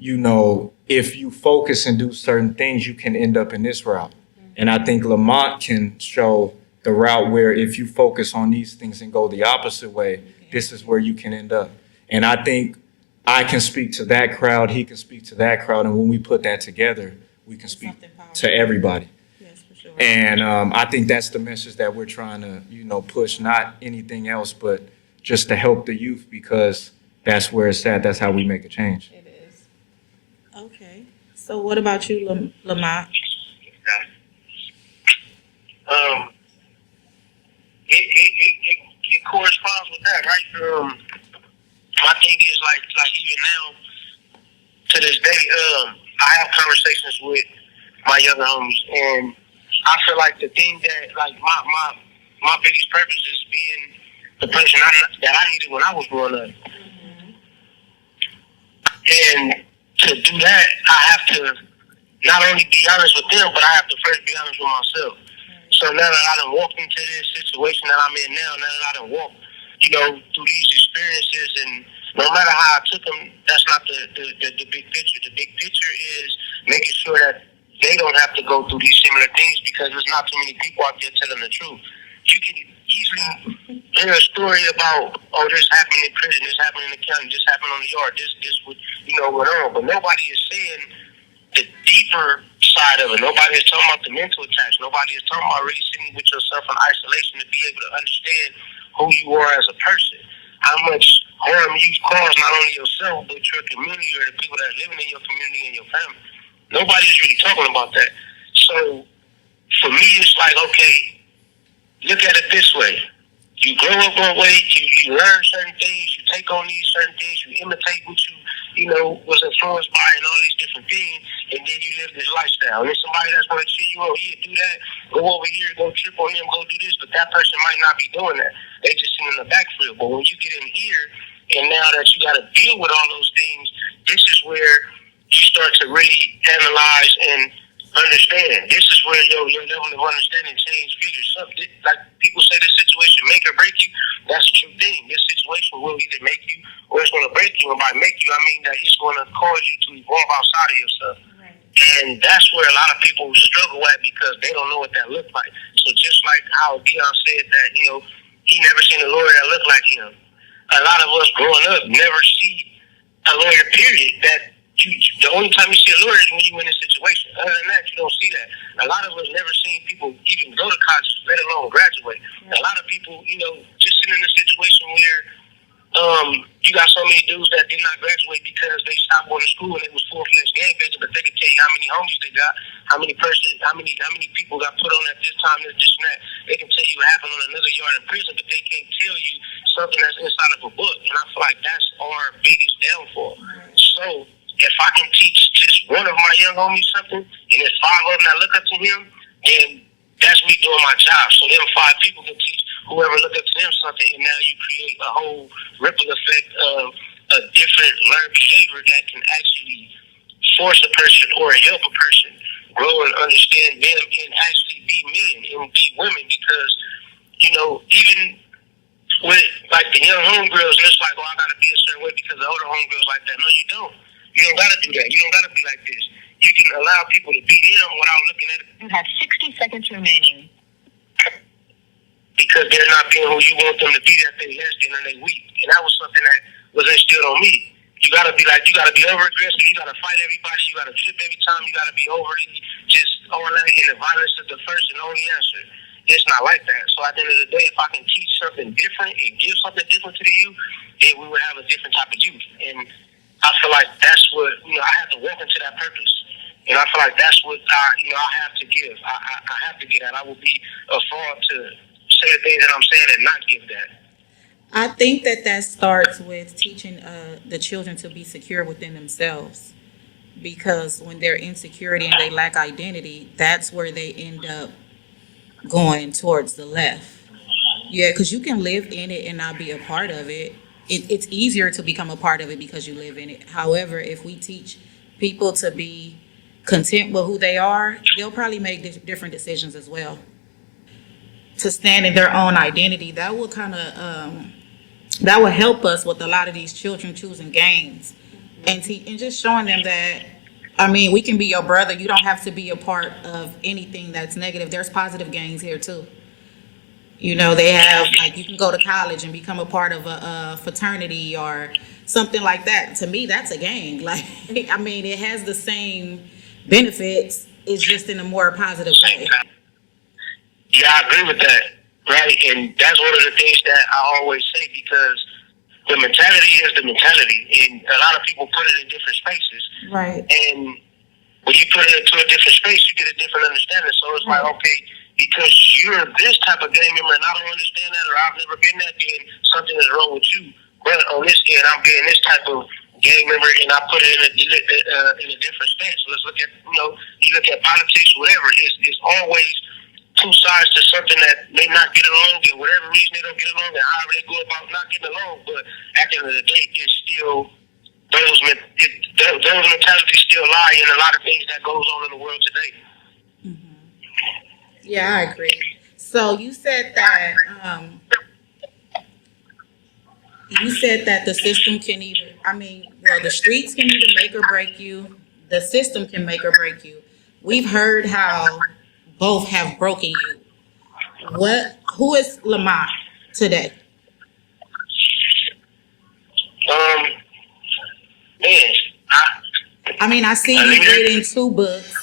if you focus and do certain things, you can end up in this route. And I think Lamont can show the route where if you focus on these things and go the opposite way, this is where you can end up. And I think I can speak to that crowd, he can speak to that crowd, and when we put that together, we can speak to everybody. Yes, for sure. And I think that's the message that we're trying to, push, not anything else, but just to help the youth because that's where it's at. That's how we make a change. It is. Okay. So what about you, Lamont? It corresponds with that, right? My thing is like even now, to this day, I have conversations with my younger homies, and I feel like the thing that like my biggest purpose is being the person that I needed when I was growing up. And to do that, I have to not only be honest with them, but I have to first be honest with myself. So now that I done walked into this situation that I'm in now that I done walked, through these experiences, and no matter how I took them, that's not the big picture. The big picture is making sure that they don't have to go through these similar things because there's not too many people out there telling the truth. You can easily hear a story about, this happened in prison, this happened in the county, this happened on the yard, this would, went on. But nobody is saying the deeper side of it. Nobody is talking about the mental attacks. Nobody is talking about really sitting with yourself in isolation to be able to understand who you are as a person. How much harm you cause not only yourself, but your community or the people that are living in your community and your family. Nobody's really talking about that. So for me, it's like, okay, look at it this way. You grow up one way, you learn certain things, you take on these certain things, you imitate what you was influenced by and all these different things, and then you live this lifestyle. And there's somebody that's going to tell you, do that, go over here, go trip on them, go do this, but that person might not be doing that. They just sitting in the backfield. But when you get in here, and now that you got to deal with all those things, this is where you start to really analyze and understand. This is where your level of understanding change figures. Like people say, this situation make or break you. That's a true thing. This situation will either make you or it's going to break you. And by make you, I mean that it's going to cause you to evolve outside of yourself. And that's where a lot of people struggle at because they don't know what that looks like. So just like how Deion said that, he never seen a lawyer that looked like him. A lot of us growing up never see a lawyer, period, that The only time you see a lawyer is when you're in a situation. Other than that, you don't see that. A lot of us never seen people even go to college, let alone graduate. A lot of people, just sitting in a situation where you got so many dudes that did not graduate because they stopped going to school and it was full-fledged gangbanging, but they could tell you how many homies they got, how many people got put on at this time, this and that. They can tell you what happened on another yard in prison, but they can't tell you something that's inside of a book. And I feel like that's our biggest downfall. So if I can teach just one of my young homies something, and there's 5 of them that look up to him, then that's me doing my job. So them 5 people can teach whoever look up to them something, and now you create a whole ripple effect of a different learned behavior that can actually force a person or help a person grow and understand them and actually be men and be women. Because, even with like the young homegirls, it's like, I gotta be a certain way because the older homegirls like that. No, you don't. You don't gotta do that. You don't gotta be like this. You can allow people to be them without looking at it. You have 60 seconds remaining. Because they're not being who you want them to be, that they less than and they weak. And that was something that was instilled on me. You gotta be over aggressive, you gotta fight everybody, you gotta trip every time, you gotta be overly just all that, and the violence is the first and only answer. It's not like that. So at the end of the day, if I can teach something different and give something different to the youth, then we will have a different type of youth. And I feel like that's what, I have to walk into that purpose. And I feel like that's what I have to give. I have to get at. I will be a fraud to say the things that I'm saying and not give that. I think that starts with teaching the children to be secure within themselves, because when they're insecurity and they lack identity, that's where they end up going towards the left. Yeah, because you can live in it and not be a part of it. It's easier to become a part of it because you live in it. However, if we teach people to be content with who they are, they'll probably make different decisions as well. To stand in their own identity, that will that will help us with a lot of these children choosing gangs, and just showing them that, we can be your brother. You don't have to be a part of anything that's negative. There's positive gangs here too. They have, you can go to college and become a part of a fraternity or something like that. To me, that's a gang. It has the same benefits. It's just in a more positive way. Yeah, I agree with that, right? And that's one of the things that I always say, because the mentality is the mentality, and a lot of people put it in different spaces. Right. And when you put it into a different space, you get a different understanding. So it's like, okay, because you're this type of gang member and I don't understand that, or I've never been that, then something is wrong with you. But on this end, I'm being this type of gang member, and I put it in a different stance. So let's look at, you look at politics, whatever. It's always two sides to something that may not get along, and whatever reason they don't get along, and however they go about not getting along. But at the end of the day, it's still those mentalities still lie in a lot of things that goes on in the world today. Mm-hmm. Yeah, I agree. So you said that the system can the streets can either make or break you. The system can make or break you. We've heard how both have broken you. Who is Lamont today? I see you reading 2 books.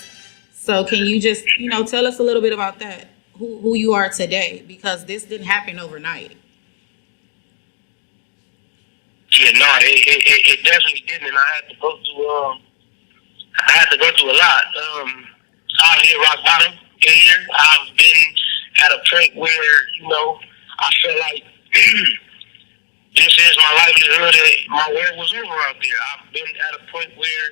So can you just, tell us a little bit about that? Who you are today? Because this didn't happen overnight. Yeah, no, it definitely didn't, and I had to go through a lot. I've hit rock bottom here. I've been at a point where, I feel like this is my livelihood, and my world was over out there. I've been at a point where,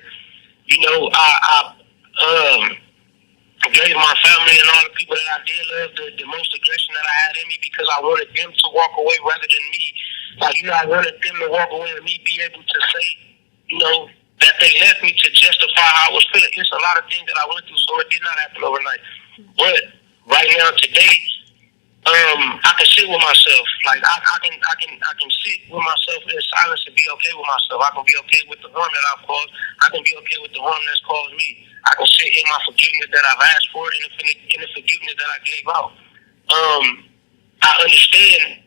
I gave my family and all the people that I did love the most aggression that I had in me, because I wanted them to walk away rather than me. I wanted them to walk away and me be able to say, that they left me to justify how I was feeling. It's a lot of things that I went through, so it did not happen overnight. But right now, today, I can sit with myself. I can sit with myself in silence and be okay with myself. I can be okay with the harm that I've caused. I can be okay with the harm that's caused me. I can sit in my forgiveness that I've asked for, and in the forgiveness that I gave out. I understand,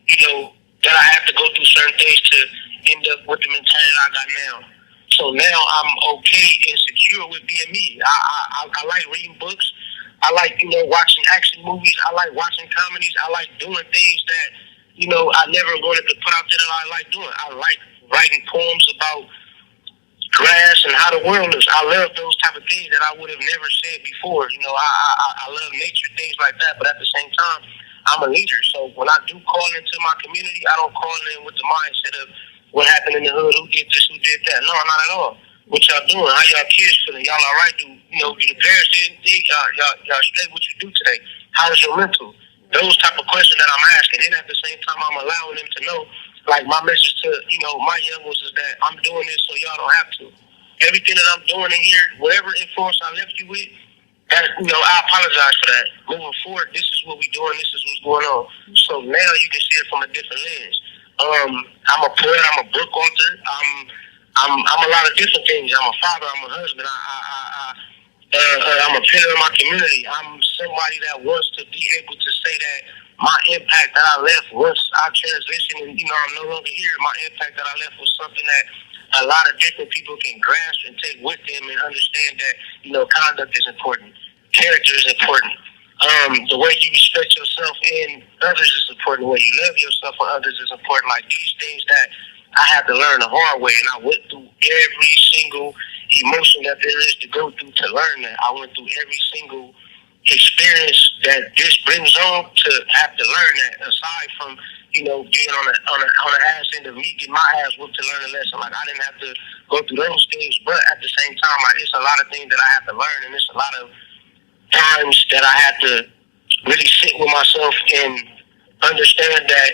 that I have to go through certain things to end up with the mentality I got now. So So now I'm okay and secure with being me. I like reading books. I like, watching action movies. I like watching comedies. I like doing things that, I never wanted to put out there that I like doing. I like writing poems about grass and how the world is. I love those type of things that I would have never said before. I love nature, things like that. But at the same time, I'm a leader. So when I do call into my community, I don't call in with the mindset of what happened in the hood, who did this, who did that. No, not at all. What y'all doing? How y'all kids feeling? Y'all all right? Do the parents didn't think y'all straight? What you do today? How's your mental? Those type of questions that I'm asking. And at the same time, I'm allowing them to know, like my message to, my young ones is that I'm doing this so y'all don't have to. Everything that I'm doing in here, whatever influence I left you with, that, I apologize for that. Moving forward, this is what we doing. This is what's going on. So now you can see it from a different lens. I'm a poet. I'm a book author. I'm a lot of different things. I'm a father. I'm a husband. I'm a pillar in my community. I'm somebody that wants to be able to say that my impact that I left once I transitioned and, I'm no longer here, my impact that I left was something that a lot of different people can grasp and take with them and understand that, conduct is important. Character is important. The way you respect yourself and others is important. The way you love yourself and others is important. Like these things that I had to learn the hard way, and I went through every single emotion that there is to go through to learn that. I went through every single experience that this brings on to have to learn that. Aside from being on the ass end of me getting my ass whooped to learn a lesson, like I didn't have to go through those things, but at the same time, it's a lot of things that I have to learn, and it's a lot of times that I had to really sit with myself and understand that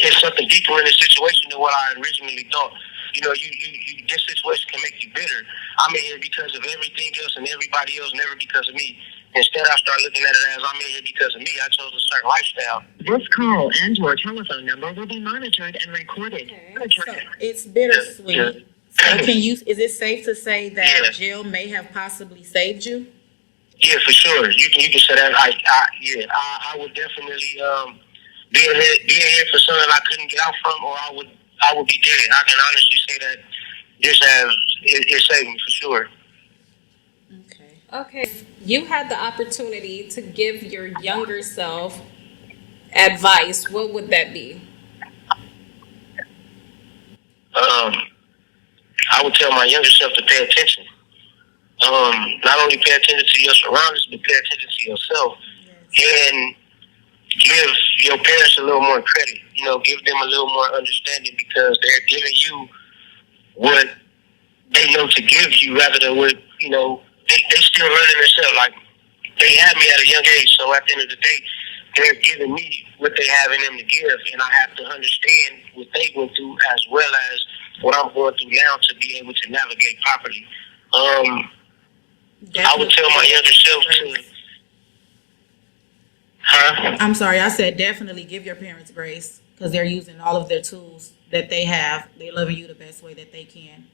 it's something deeper in the situation than what I originally thought. This situation can make you bitter. I'm in here because of everything else and everybody else, never because of me. Instead, I start looking at it as I'm in here because of me. I chose a certain lifestyle. This call and your telephone number will be monitored and recorded. So it's bittersweet. Yeah. So is it safe to say that jail may have possibly saved you? Yeah, for sure. You can say that. I would definitely being here for something I couldn't get out from, or I would be dead. I can honestly say that it saved me for sure. Okay. You had the opportunity to give your younger self advice. What would that be? I would tell my younger self to pay attention. Not only pay attention to your surroundings, but pay attention to yourself. And give your parents a little more credit. Give them a little more understanding because they're giving you what they know to give you rather than what, they still learning themselves. Like, they had me at a young age, so at the end of the day, they're giving me what they have in them to give, and I have to understand what they went through as well as what I'm going through now to be able to navigate properly. I would tell my younger self to... Huh? I'm sorry, I said definitely give your parents grace because they're using all of their tools that they have. They're loving you the best way that they can.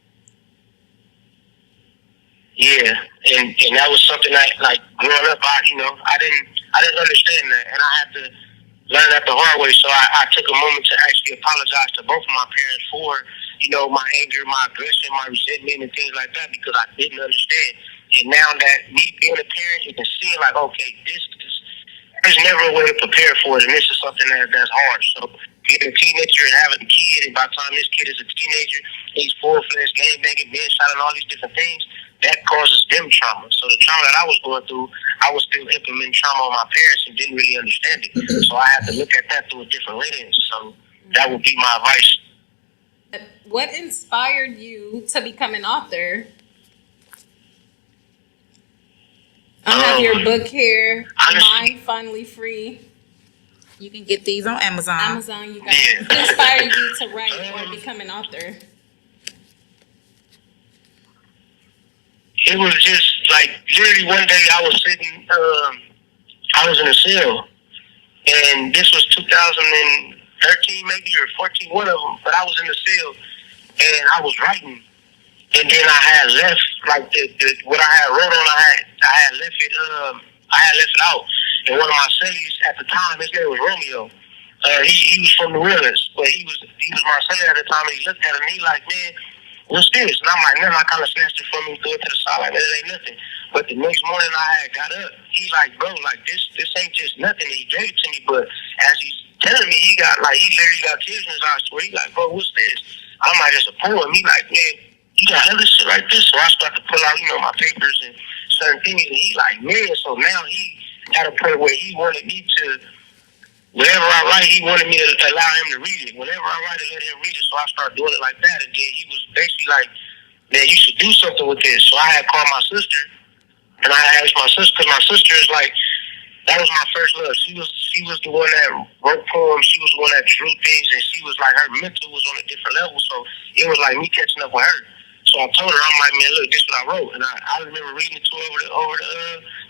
Yeah, and that was something that, like, growing up, I didn't understand that, and I had to learn that the hard way. So I took a moment to actually apologize to both of my parents for, my anger, my aggression, my resentment, and things like that because I didn't understand. And now that me being a parent, you can see like, okay, there's never a way to prepare for it, and this is something that's hard. So being a teenager and having a kid, and by the time this kid is a teenager, he's full-fledged game banging, being shot, and all these different things. That causes them trauma. So the trauma that I was going through, I was still implementing trauma on my parents and didn't really understand it. So I had to look at that through a different lens. So that would be my advice. What inspired you to become an author? I have your book here, Mind Finally Free. You can get these on Amazon. You guys. What inspired you to write or become an author? It was just like literally one day I was sitting, I was in a cell, and this was 2013 maybe or 14, one of them. But I was in the cell, and I was writing, and then I had left like what I had wrote on. I had left it out. And one of my cellies at the time, his name was Romeo. He was from New Orleans, but he was my cellie at the time. And he looked at it and he like, man, what's this? And I'm like, I kind of snatched it from him, threw it to the side, like, it ain't nothing. But the next morning I had got up, he like, bro, like, this ain't just nothing. He gave it to me, but as he's telling me, he literally got tears in his eyes. Where he like, bro, what's this? I'm like, it's a poem. He like, man, you got other shit like this. So I start to pull out, my papers and certain things. And he like, man, so now he at a point where he wanted me to, whenever I write, he wanted me to allow him to read it. Whenever I write it, let him read it. So I started doing it like that. And then he was basically like, man, you should do something with this. So I had called my sister, and I asked my sister, because my sister is like, that was my first love. She was the one that wrote poems. She was the one that drew things, and she was like, her mental was on a different level. So it was like me catching up with her. So I told her, I'm like, man, look, this is what I wrote, and I remember reading it to her over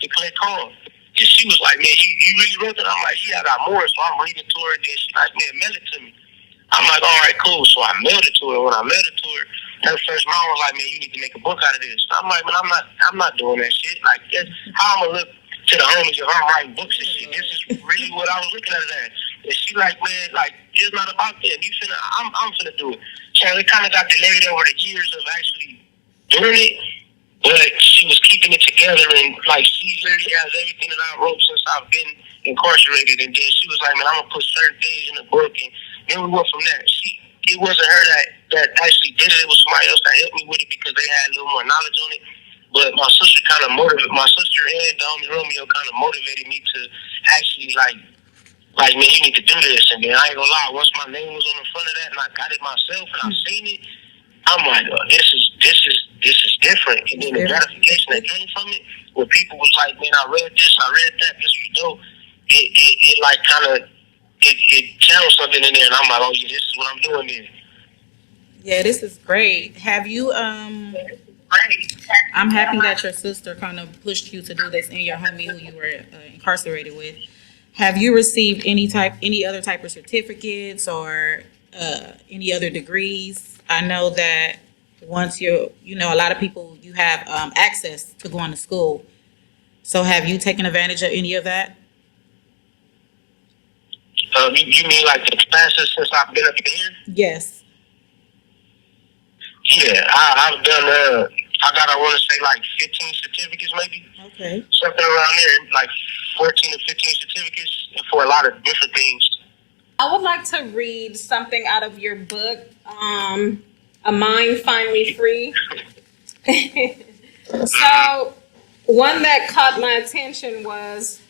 the clay call. And she was like, man, you really wrote that? I'm like, yeah, I got more. So I'm reading to her, and then she like, man, mail it to me. I'm like, all right, cool. So I mailed it to her. When I mailed it to her, her first mom was like, man, you need to make a book out of this. I'm like, man, I'm not doing that shit. Like, how I'm gonna look to the homies if I'm writing books and shit. This is really what I was looking at it as. And she like, man, like, it's not about them. I'm finna do it. So it kind of got delayed over the years of actually doing it, but she was keeping it together, and like, she literally has everything that I wrote since I've been incarcerated. And then she was like, man, I'm gonna put certain things in the book, and then we went from there. It wasn't her that actually did it. It was somebody else that helped me with it because they had a little more knowledge on it. But my sister my sister and the homie Romeo kind of motivated me to actually like, man, you need to do this. And then I ain't gonna lie, once my name was on the front of that and I got it myself and I seen it, I'm like, this is different. And then the gratification that came from it, where people was like, man, I read this, I read that, this was dope. It like kind of it channeled something in there, and I'm like, oh yeah, this is what I'm doing here. Yeah, this is great. Have you I'm happy that your sister kind of pushed you to do this, and your homie who you were incarcerated with. Have you received any other type of certificates or any other degrees? I know that once a lot of people, you have access to going to school. So have you taken advantage of any of that? You mean like the classes since I've been up here? Yes. Yeah, I've done, I want to say like 15 certificates maybe. Okay. Something around there, like 14 or 15 certificates for a lot of different things. I would like to read something out of your book, A Mind Finally Free. So, one that caught my attention was,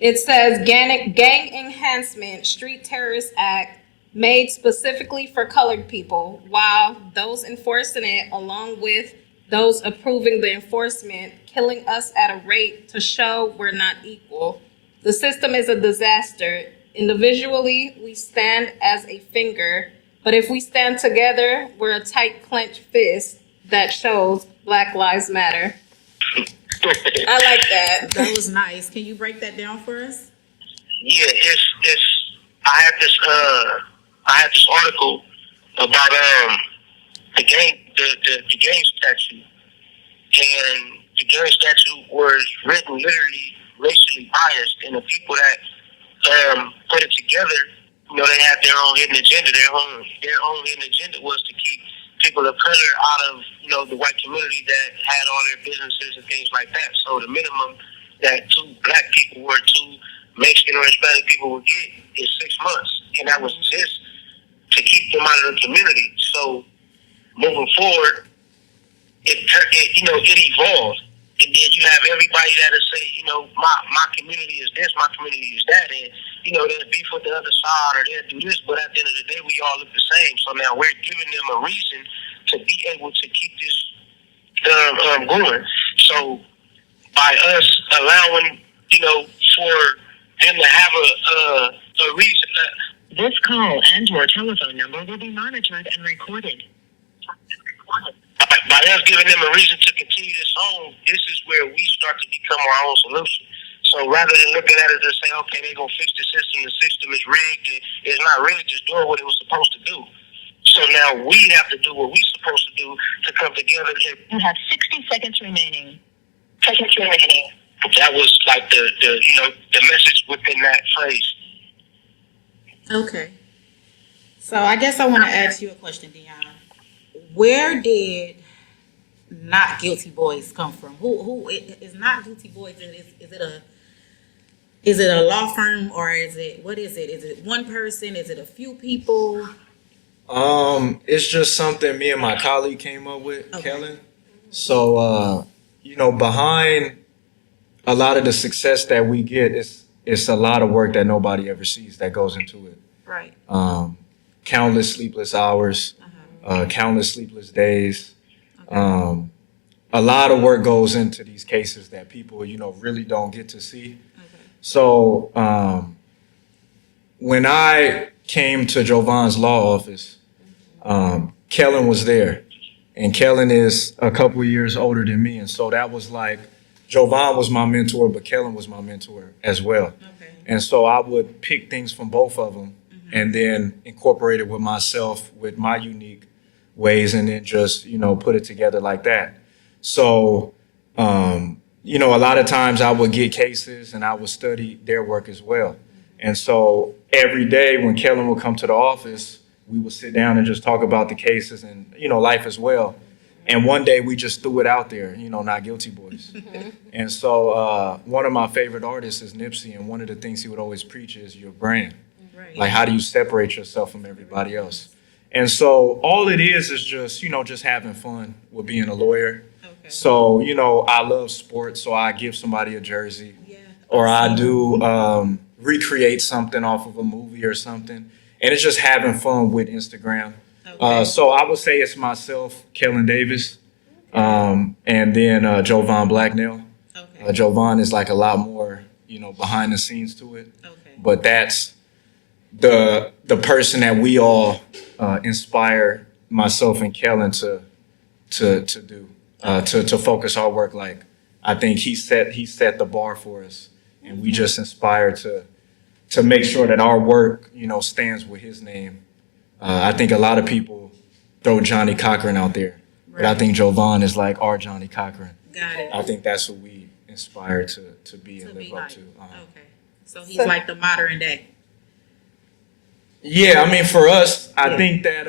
it says, Gang Enhancement Street Terrorist Act made specifically for colored people, while those enforcing it, along with those approving the enforcement, killing us at a rate to show we're not equal. The system is a disaster. Individually, we stand as a finger, but if we stand together, we're a tight clenched fist that shows Black Lives Matter. I like that. That was nice. Can you break that down for us? Yeah, it's. I had this article about the gang statute, and the gang statute was written literally racially biased, and the people that put it together, they had their own hidden agenda. Their own hidden agenda was to keep people of color out of the white community that had all their businesses and things like that. So the minimum that two black people or two Mexican or Hispanic people would get is 6 months, and that was just to keep them out of the community. So moving forward, it evolved, and then you have everybody that'll say, my community is this, my community is that, and they'll beef with the other side or they'll do this, but at the end of the day, we all look the same. So now we're giving them a reason to be able to keep this going. So by us allowing, for them to have a reason. This call and your telephone number will be monitored and recorded. By us giving them a reason to continue this on, this is where we start to become our own solution. So rather than looking at it and saying, okay, they're going to fix the system is rigged, it's not really just doing what it was supposed to do. So now we have to do what we're supposed to do to come together. You have 60 seconds remaining. That was like the message within that phrase. Okay. So I guess I want to ask you a question, Deion. where did Not Guilty Boys come from? Who is Not Guilty Boys? Is it a law firm, or what is it? Is it one person? Is it a few people? It's just something me and my colleague came up with, Okay. Kellum. So, behind a lot of the success that we get, it's a lot of work that nobody ever sees that goes into it. Right. Countless sleepless hours, countless sleepless days. A lot of work goes into these cases that people, really don't get to see. Okay. So when I came to Jovan's law office, Kellum was there. And Kellum is a couple of years older than me. And so that was like, Jovan was my mentor, but Kellum was my mentor as well. Okay. And so I would pick things from both of them and then incorporate it with myself, with my unique ways, and then just, put it together like that. So, a lot of times I would get cases and I would study their work as well. And so every day when Kellum would come to the office, we would sit down and just talk about the cases and, life as well. And one day we just threw it out there, Not Guilty Boys. And so one of my favorite artists is Nipsey, and one of the things he would always preach is your brand. Right. Like, how do you separate yourself from everybody else? And so all it is just, just having fun with being a lawyer. Okay. So, I love sports, so I give somebody a jersey. Yeah. Or I do recreate something off of a movie or something. And it's just having fun with Instagram. Okay. So I would say it's myself, Kellum Davis, and then Jovan Blacknell. Okay. Jovan is like a lot more, behind the scenes to it. Okay. But that's the person that we all inspire myself and Kellum to do, to focus our work. Like, I think he set the bar for us, and we just inspire to make sure that our work, stands with his name. I think a lot of people throw Johnny Cochran out there, but I think Jovan is like our Johnny Cochran. Got it. I think that's what we inspire to be and To live be up like. to. Okay. So he's like the modern day. Yeah, I mean, for us, I Yeah. think that,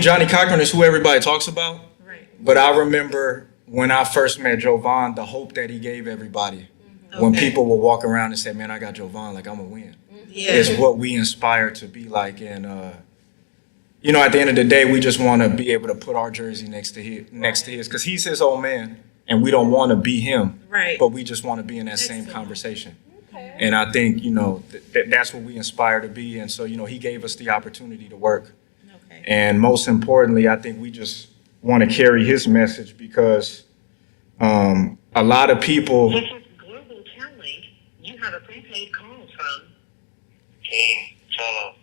Johnny Cochran is who everybody talks about, Right. but I remember when I first met Jovan, the hope that he gave everybody. When Okay. people would walk around and say, man, I got Jovan, like, I'm going to win. Yeah. Is what we inspire to be like. And, at the end of the day, we just want to be able to put our jersey next to his, because he's his old man, and we don't want to be him, Right. but we just want to be in that same Excellent. conversation. Okay. And I think, that's what we aspire to be. And so, he gave us the opportunity to work. Okay. And most importantly, I think we just want to carry his message because a lot of people, This is Global Telling. You have a prepaid call from King, Cholo.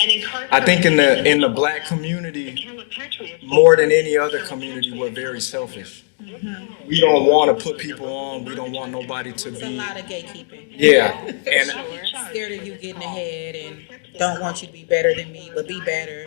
an incarcerated I think in the individual. black The community, Kellum Patriots- more than any other community, we're very selfish. We don't want to put people on. We don't want nobody to It's a be, lot of gatekeeping. yeah. And Scared of you getting ahead and don't want you to be better than me, but be better.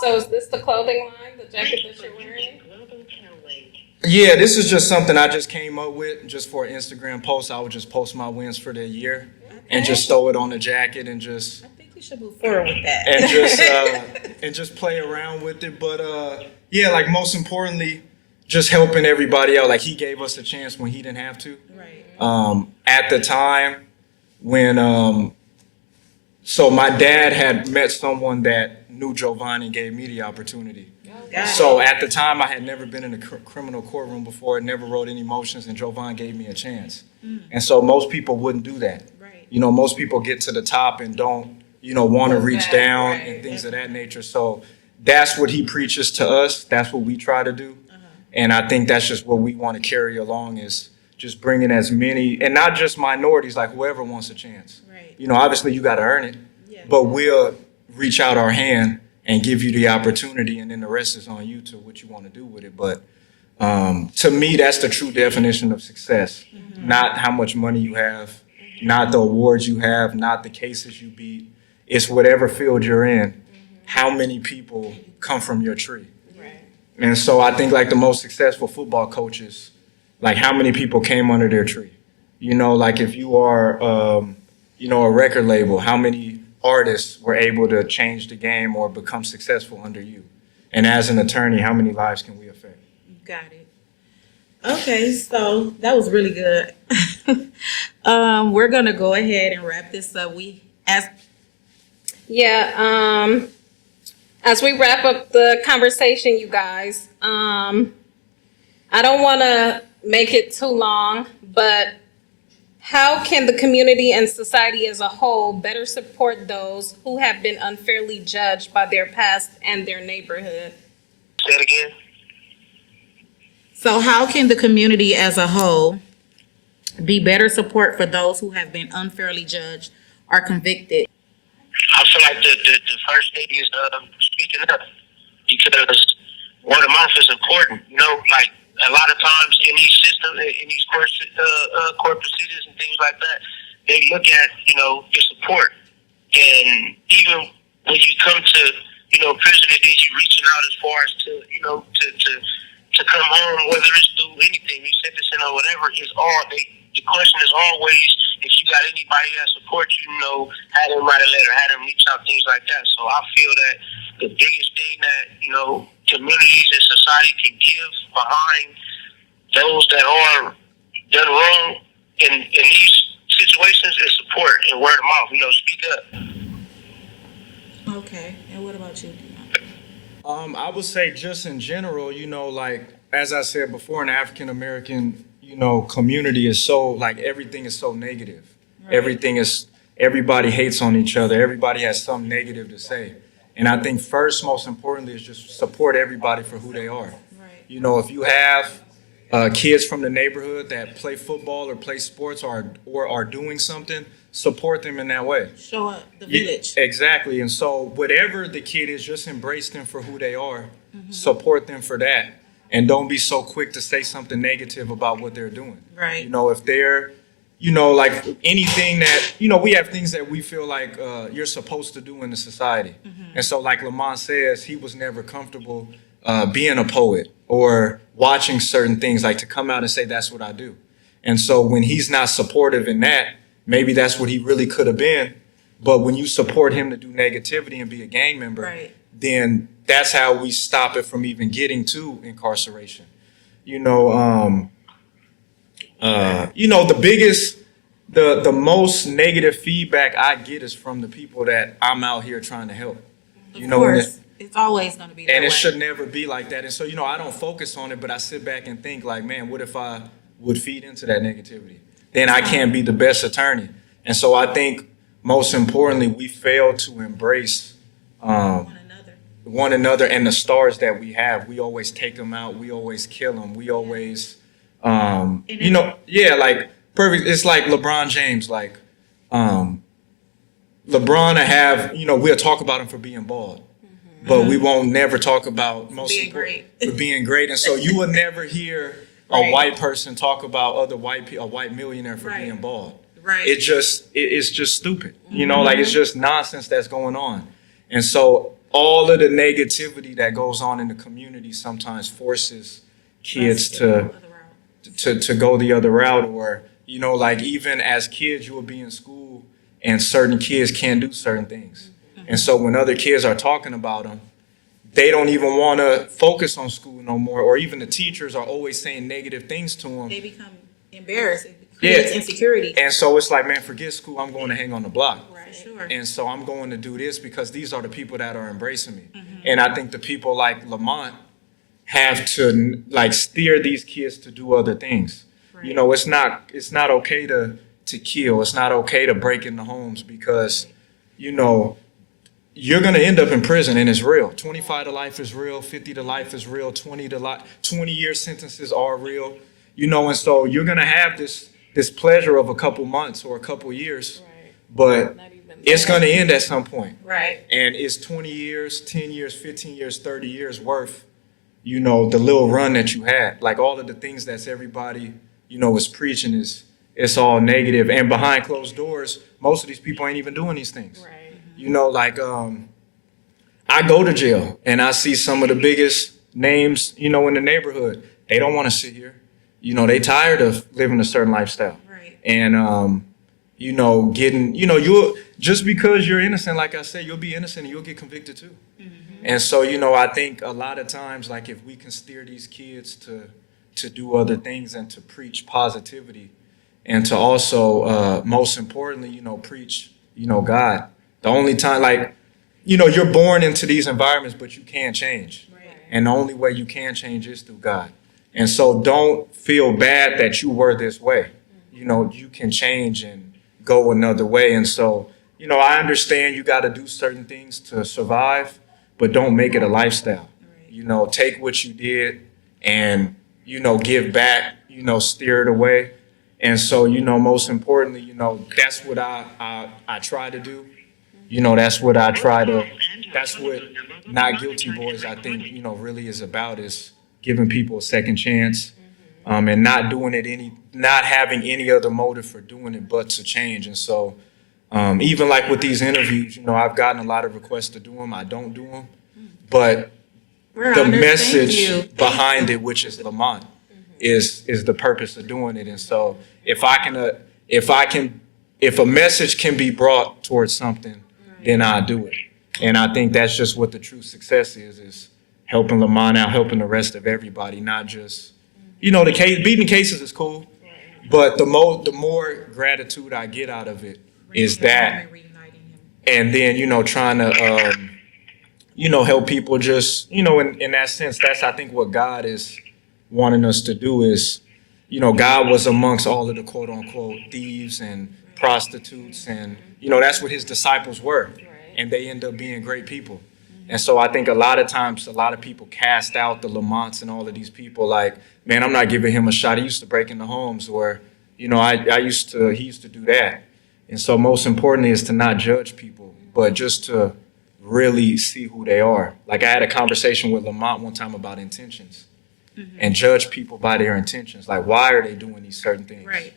So is this the clothing line, the jacket that you're wearing? Global Telling. yeah, this is just something I just came up with just for an Instagram post. I would just post my wins for the year and just throw it on the jacket and just I think you should move forward with that. and just play around with it. But yeah, like most importantly, just helping everybody out. Like he gave us a chance when he didn't have to. Right. At the time when so my dad had met someone that knew Jovan and gave me the opportunity. Got it. So at the time, I had never been in a criminal courtroom before, never wrote any motions, and Jovan gave me a chance. And so most people wouldn't do that. Right. Most people get to the top and don't, want to Move reach back, down right. and things of that nature. So that's what he preaches to us. That's what we try to do. And I think that's just what we want to carry along is just bringing as many, and not just minorities, like whoever wants a chance. Right. Obviously you got to earn it, Yeah. but we'll reach out our hand and give you the opportunity, and then the rest is on you to what you want to do with it. But to me, that's the true definition of success. Not how much money you have, not the awards you have, not the cases you beat. It's whatever field you're in, how many people come from your tree. Right. And so I think like the most successful football coaches, like how many people came under their tree? Like if you are, a record label, how many artists were able to change the game or become successful under you? And as an attorney, how many lives can we affect? Got it. Okay, so that was really good. We're gonna go ahead and wrap this up. As we wrap up the conversation, you guys, I don't want to make it too long, but how can the community and society as a whole better support those who have been unfairly judged by their past and their neighborhood? Say it again. So how can the community as a whole be better support for those who have been unfairly judged or convicted? I feel like the first thing is speaking up, because word of mouth is important. You know, like a lot of times in these systems, in these court procedures and things like that, they look at, you know, your support. And even when you come to, you know, prison, and then you reaching out as far as to, you know, to come home, whether it's through anything, you sentencing or whatever, the question is always, if you got anybody that supports you, you know, have them write a letter, have them reach out, things like that. So I feel that the biggest thing that, you know, communities and society can give behind those that are done wrong in these situations is support and word of mouth, you know, speak up. Okay, and what about you, Deion? I would say just in general, you know, like, as I said before, an African American, you know, community is so, like, everything is so negative. Right. Everybody hates on each other. Everybody has something negative to say. And I think first, most importantly, is just support everybody for who they are. Right. You know, if you have kids from the neighborhood that play football or play sports or are doing something, support them in that way. Show up the village. Exactly. And so whatever the kid is, just embrace them for who they are. Mm-hmm. Support them for that. And don't be so quick to say something negative about what they're doing. Right. You know, if they're, you know, like anything that, you know, we have things that we feel like you're supposed to do in the society. Mm-hmm. And so like Lamont says, he was never comfortable being a poet or watching certain things, like to come out and say, that's what I do. And so when he's not supportive in that, maybe that's what he really could have been. But when you support him to do negativity and be a gang member, right, then that's how we stop it from even getting to incarceration. You know, the most negative feedback I get is from the people that I'm out here trying to help. Of course, it's always going to be that way. And it should never be like that. And so, you know, I don't focus on it, but I sit back and think like, man, what if I would feed into that negativity? Then I can't be the best attorney. And so I think most importantly, we fail to embrace one another and the stars that we have. We always take them out. We always kill them. We always, you know, yeah, like perfect. It's like LeBron James, like LeBron, we'll talk about him for being bald, but we won't never talk about for being great. And so you will never hear a white person talk about a white millionaire for being bald. Right. It's just stupid. You know, like it's just nonsense that's going on. And so all of the negativity that goes on in the community sometimes forces kids to go the other route. Or, you know, like even as kids, you will be in school and certain kids can't do certain things. And so when other kids are talking about them, they don't even want to focus on school no more. Or even the teachers are always saying negative things to them. They become embarrassed. It creates insecurity. And so it's like, man, forget school. I'm going to hang on the block. Right. Sure. And so I'm going to do this because these are the people that are embracing me. And I think the people like Lamont have to like steer these kids to do other things. Right. You know, it's not okay to kill. It's not okay to break into homes because, you know, you're going to end up in prison and it's real. 25 to life is real. 50 to life is real. 20-year sentences are real. You know, and so you're going to have this pleasure of a couple months or a couple years, but it's going to end at some point. Right. And it's 20 years, 10 years, 15 years, 30 years worth, you know, the little run that you had. Like all of the things that's everybody, you know, is preaching it's all negative. And behind closed doors, most of these people ain't even doing these things. Right. You know, like I go to jail and I see some of the biggest names, you know, in the neighborhood. They don't want to sit here. You know, they tired of living a certain lifestyle. Right. And, you know, getting, you know, just because you're innocent, like I said, you'll be innocent and you'll get convicted too. And so, I think a lot of times, like if we can steer these kids to do other things and to preach positivity and to also, most importantly, preach, God. The only time, like, you're born into these environments, but you can't change. Right. And the only way you can change is through God. And so don't feel bad that you were this way. You can change and go another way. And so, I understand you got to do certain things to survive, but don't make it a lifestyle. Take what you did and, give back, steer it away. And so, most importantly, that's what I try to do. That's what I try to, that's what Not Guilty Boys, I think, really is about, is giving people a second chance, and not having any other motive for doing it but to change. And so, even like with these interviews, I've gotten a lot of requests to do them. I don't do them, but the message behind it, which is Lamont, is the purpose of doing it. And so, if a message can be brought towards something, then I do it. And I think that's just what the true success is helping Lamont out, helping the rest of everybody, not just, the case, beating cases is cool, but the more gratitude I get out of it is that, and then, trying to, help people just, in that sense, that's, I think, what God is wanting us to do is, God was amongst all of the quote unquote thieves and prostitutes, and, that's what his disciples were. And they end up being great people. And so I think a lot of times, a lot of people cast out the Lamonts and all of these people like, man, I'm not giving him a shot. He used to break into homes, or, he used to do that. And so most importantly is to not judge people, but just to really see who they are. Like I had a conversation with Lamont one time about intentions, and judge people by their intentions. Like, why are they doing these certain things? Right.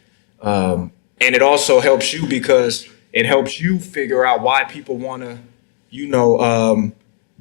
And it also helps you because it helps you figure out why people want to,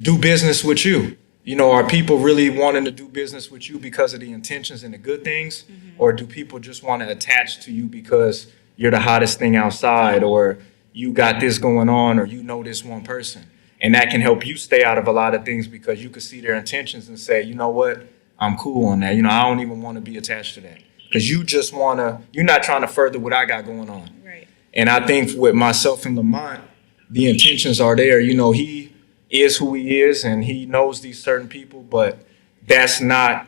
do business with you. Are people really wanting to do business with you because of the intentions and the good things? Or do people just want to attach to you because you're the hottest thing outside, or you got this going on, or this one person? And that can help you stay out of a lot of things because you can see their intentions and say, you know what, I'm cool on that. I don't even want to be attached to that. Because you're not trying to further what I got going on. Right. And I think with myself and Lamont, the intentions are there. He is who he is and he knows these certain people, but that's not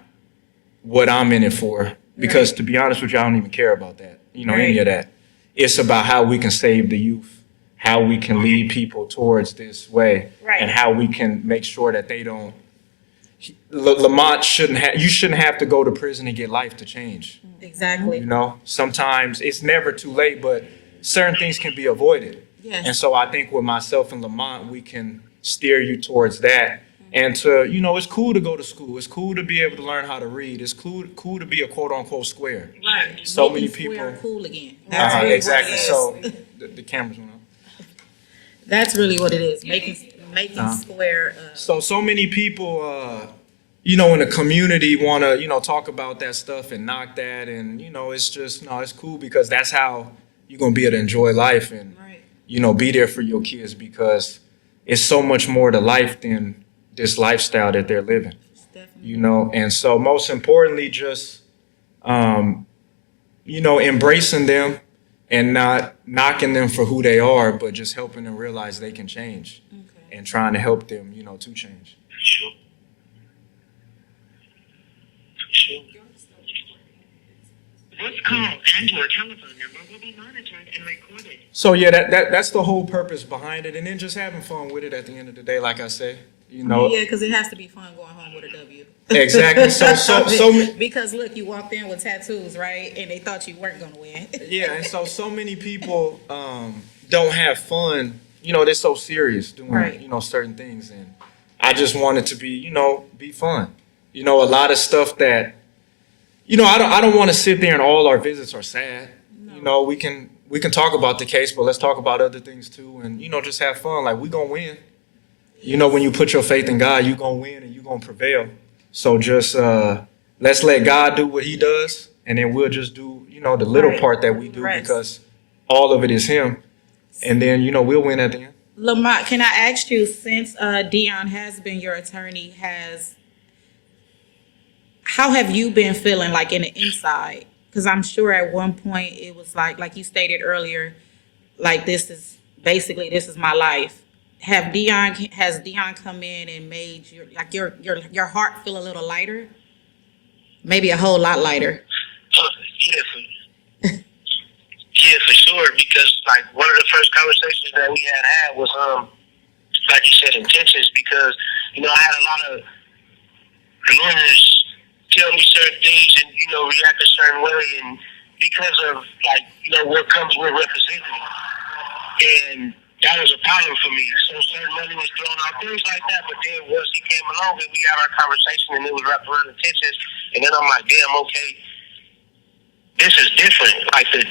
what I'm in it for. Because to be honest with you, I don't even care about that, any of that. It's about how we can save the youth, how we can lead people towards this way, and how we can make sure that they don't. Lamont you shouldn't have to go to prison and get life to change. Exactly. Sometimes it's never too late, but certain things can be avoided. Yes. And so I think with myself and Lamont, we can steer you towards that. And to, it's cool to go to school. It's cool to be able to learn how to read. It's cool to be a quote unquote square. Right. So Making many people. square cool again. Exactly. So the cameras went off. That's really what it is. Making square. So many people, in the community want to, talk about that stuff and knock that. And, it's just, it's cool because that's how you're going to be able to enjoy life and, be there for your kids, because it's so much more to life than this lifestyle that they're living, And so most importantly, just, embracing them and not knocking them for who they are, but just helping them realize they can change and trying to help them, to change. Sure. This call and your telephone number will be monitored and recorded. So yeah, that's the whole purpose behind it, and then just having fun with it at the end of the day, like I say, Yeah, because it has to be fun going home with a W. Exactly. So because look, you walked in with tattoos, right? And they thought you weren't gonna win. Yeah, and so many people don't have fun. They're so serious doing certain things, and I just want it to be be fun. A lot of stuff that I don't want to sit there and all our visits are sad. No. We can talk about the case, but let's talk about other things too, and just have fun. Like, we gonna win. When you put your faith in God, you gonna win and you gonna prevail. So just let's let God do what He does, and then we'll just do the little part that we do, because all of it is Him. and then we'll win at the end. Lamont, can I ask you, since Deion has been your attorney, how have you been feeling like in the inside? Because I'm sure at one point it was like you stated earlier, like this is my life. Has Deion come in and made your heart feel a little lighter? Maybe a whole lot lighter. Yeah, for sure. Because like one of the first conversations that we had was like you said, intentions. Because I had a lot of lawyers tell me certain things and react a certain way, and because of what comes with representing, and that was a problem for me. So certain money was thrown out, things like that. But then once he came along and we had our conversation and it was wrapped around intentions, and then I'm like, damn, okay, this is different. Like the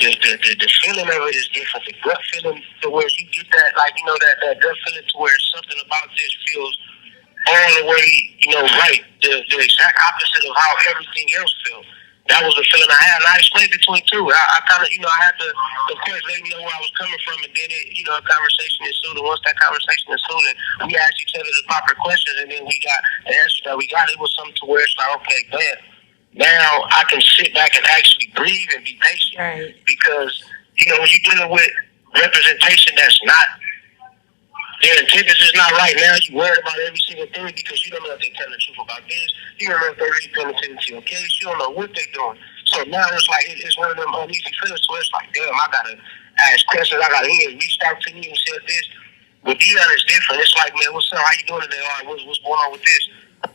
feeling of it is different. The gut feeling to where you get that, that gut feeling to where something about this feels all the way, right. The exact opposite of how everything else felt. That was the feeling I had, and I explained between two. I kind of, I had to, of course, let me know where I was coming from, and then a conversation ensued. And once that conversation ensued, and we asked each other the proper questions, and then we got the answer that we got. It was something to where it's like, okay, man, now I can sit back and actually breathe and be patient, Right. because when you're dealing with representation that's not. Their intentions is not right now. You worried about every single thing because you don't know if they're telling the truth about this. You don't know if they're really paying attention to your case. You don't know what they're doing. So now it's like it's one of them uneasy feelings. So it's like, damn, I gotta ask questions. I gotta reached out to me and said this. With Deion, it's different. It's like, man, what's up? How you doing today? All right, what's going on with this?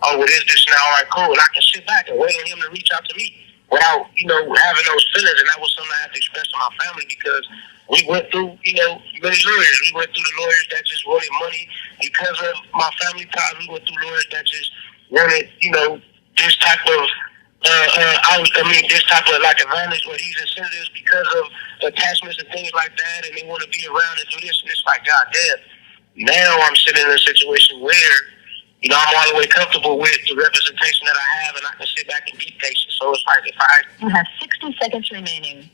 Oh, well, this now. All right, cool. And I can sit back and wait on him to reach out to me without having those feelings. And that was something I had to express to my family because we went through, many lawyers. We went through the lawyers that just wanted money because of my family ties. We went through lawyers that just wanted, this type of, this type of advantage or these incentives because of attachments and things like that, and they want to be around and do this. And it's like, God damn. Now I'm sitting in a situation where, I'm all the way comfortable with the representation that I have, and I can sit back and be patient. So it's like You have 60 seconds remaining.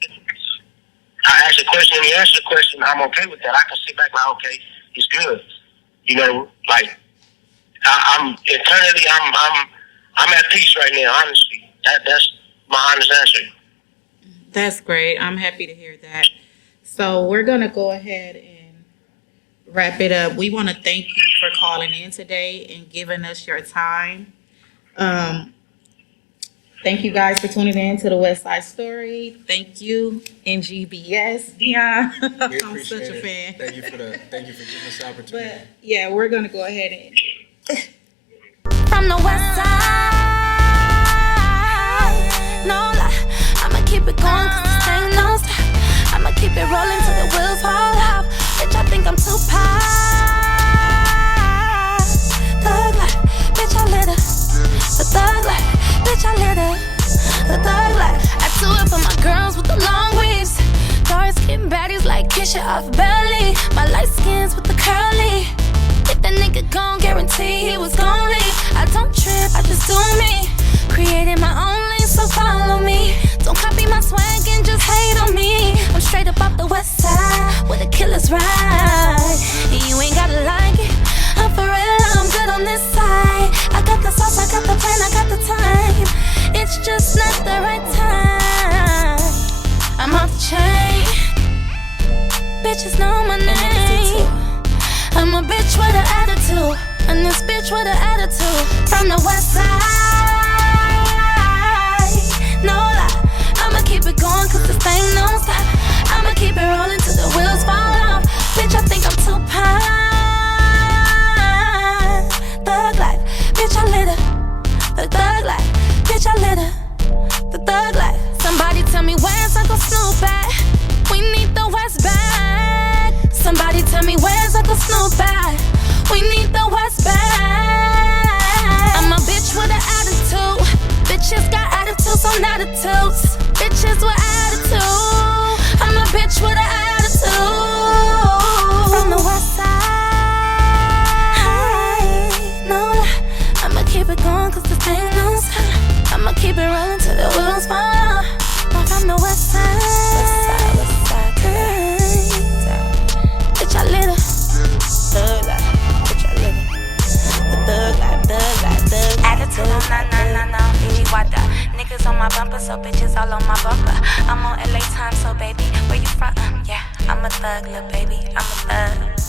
I ask a question and he answers the question, I'm okay with that. I can sit back like, okay, it's good. I'm internally, I'm at peace right now. Honestly, that's my honest answer. That's great. I'm happy to hear that. So we're gonna go ahead and wrap it up. We want to thank you for calling in today and giving us your time. Thank you guys for tuning in to the West Side Story. Thank you, NGBS, Deion. We I'm appreciate such a it. fan. Thank you for giving us the opportunity. But yeah, we're gonna go ahead and From the west side, no lie, I'ma keep it going 'cause this ain't no stop. I'ma keep it rolling till the wheels fall off. Bitch, I think I'm too pie. Thug life, bitch, I lit her. The thug life, bitch, I lit her. The thug life, I do it for my girls with the long weaves. Dark skin baddies like Kisha off belly. My light skins with the curly. If that nigga gon' guarantee he was gon' leave. I don't trip, I just do me. Created my own lane, so follow me. Don't copy my swag and just hate on me. I'm straight up off the west side, where the killers ride. And you ain't gotta like it, I'm for real, I'm good on this side. I got the sauce, I got the plan, I got the time. It's just not the right time. I'm off the chain, bitches know my name. I'm a bitch with an attitude, and this bitch with an attitude. From the west side, no lie, I'ma keep it going 'cause this thing don't stop. I'ma keep it rolling till the wheels fall off. Bitch, I think I'm too pie. Thug life, bitch, I lit her. The thug life, bitch, I lit her. The thug life. Somebody tell me where's Uncle Snoop at? We need the West back. Somebody tell me where's Uncle Snoop at? We need the West back. I'm a bitch with an attitude. Bitches got attitudes on attitudes. Bitches with attitude. I'm a bitch with an attitude. From the west side, no lie, I'ma keep it going 'cause this thing don't stop. I'ma keep it rolling till the wheels fall off. I'm from the west side. West side, west side. so bitches all on my bumper. I'm on LA time, so baby, where you from? Yeah, I'm a thug, little baby, I'm a thug.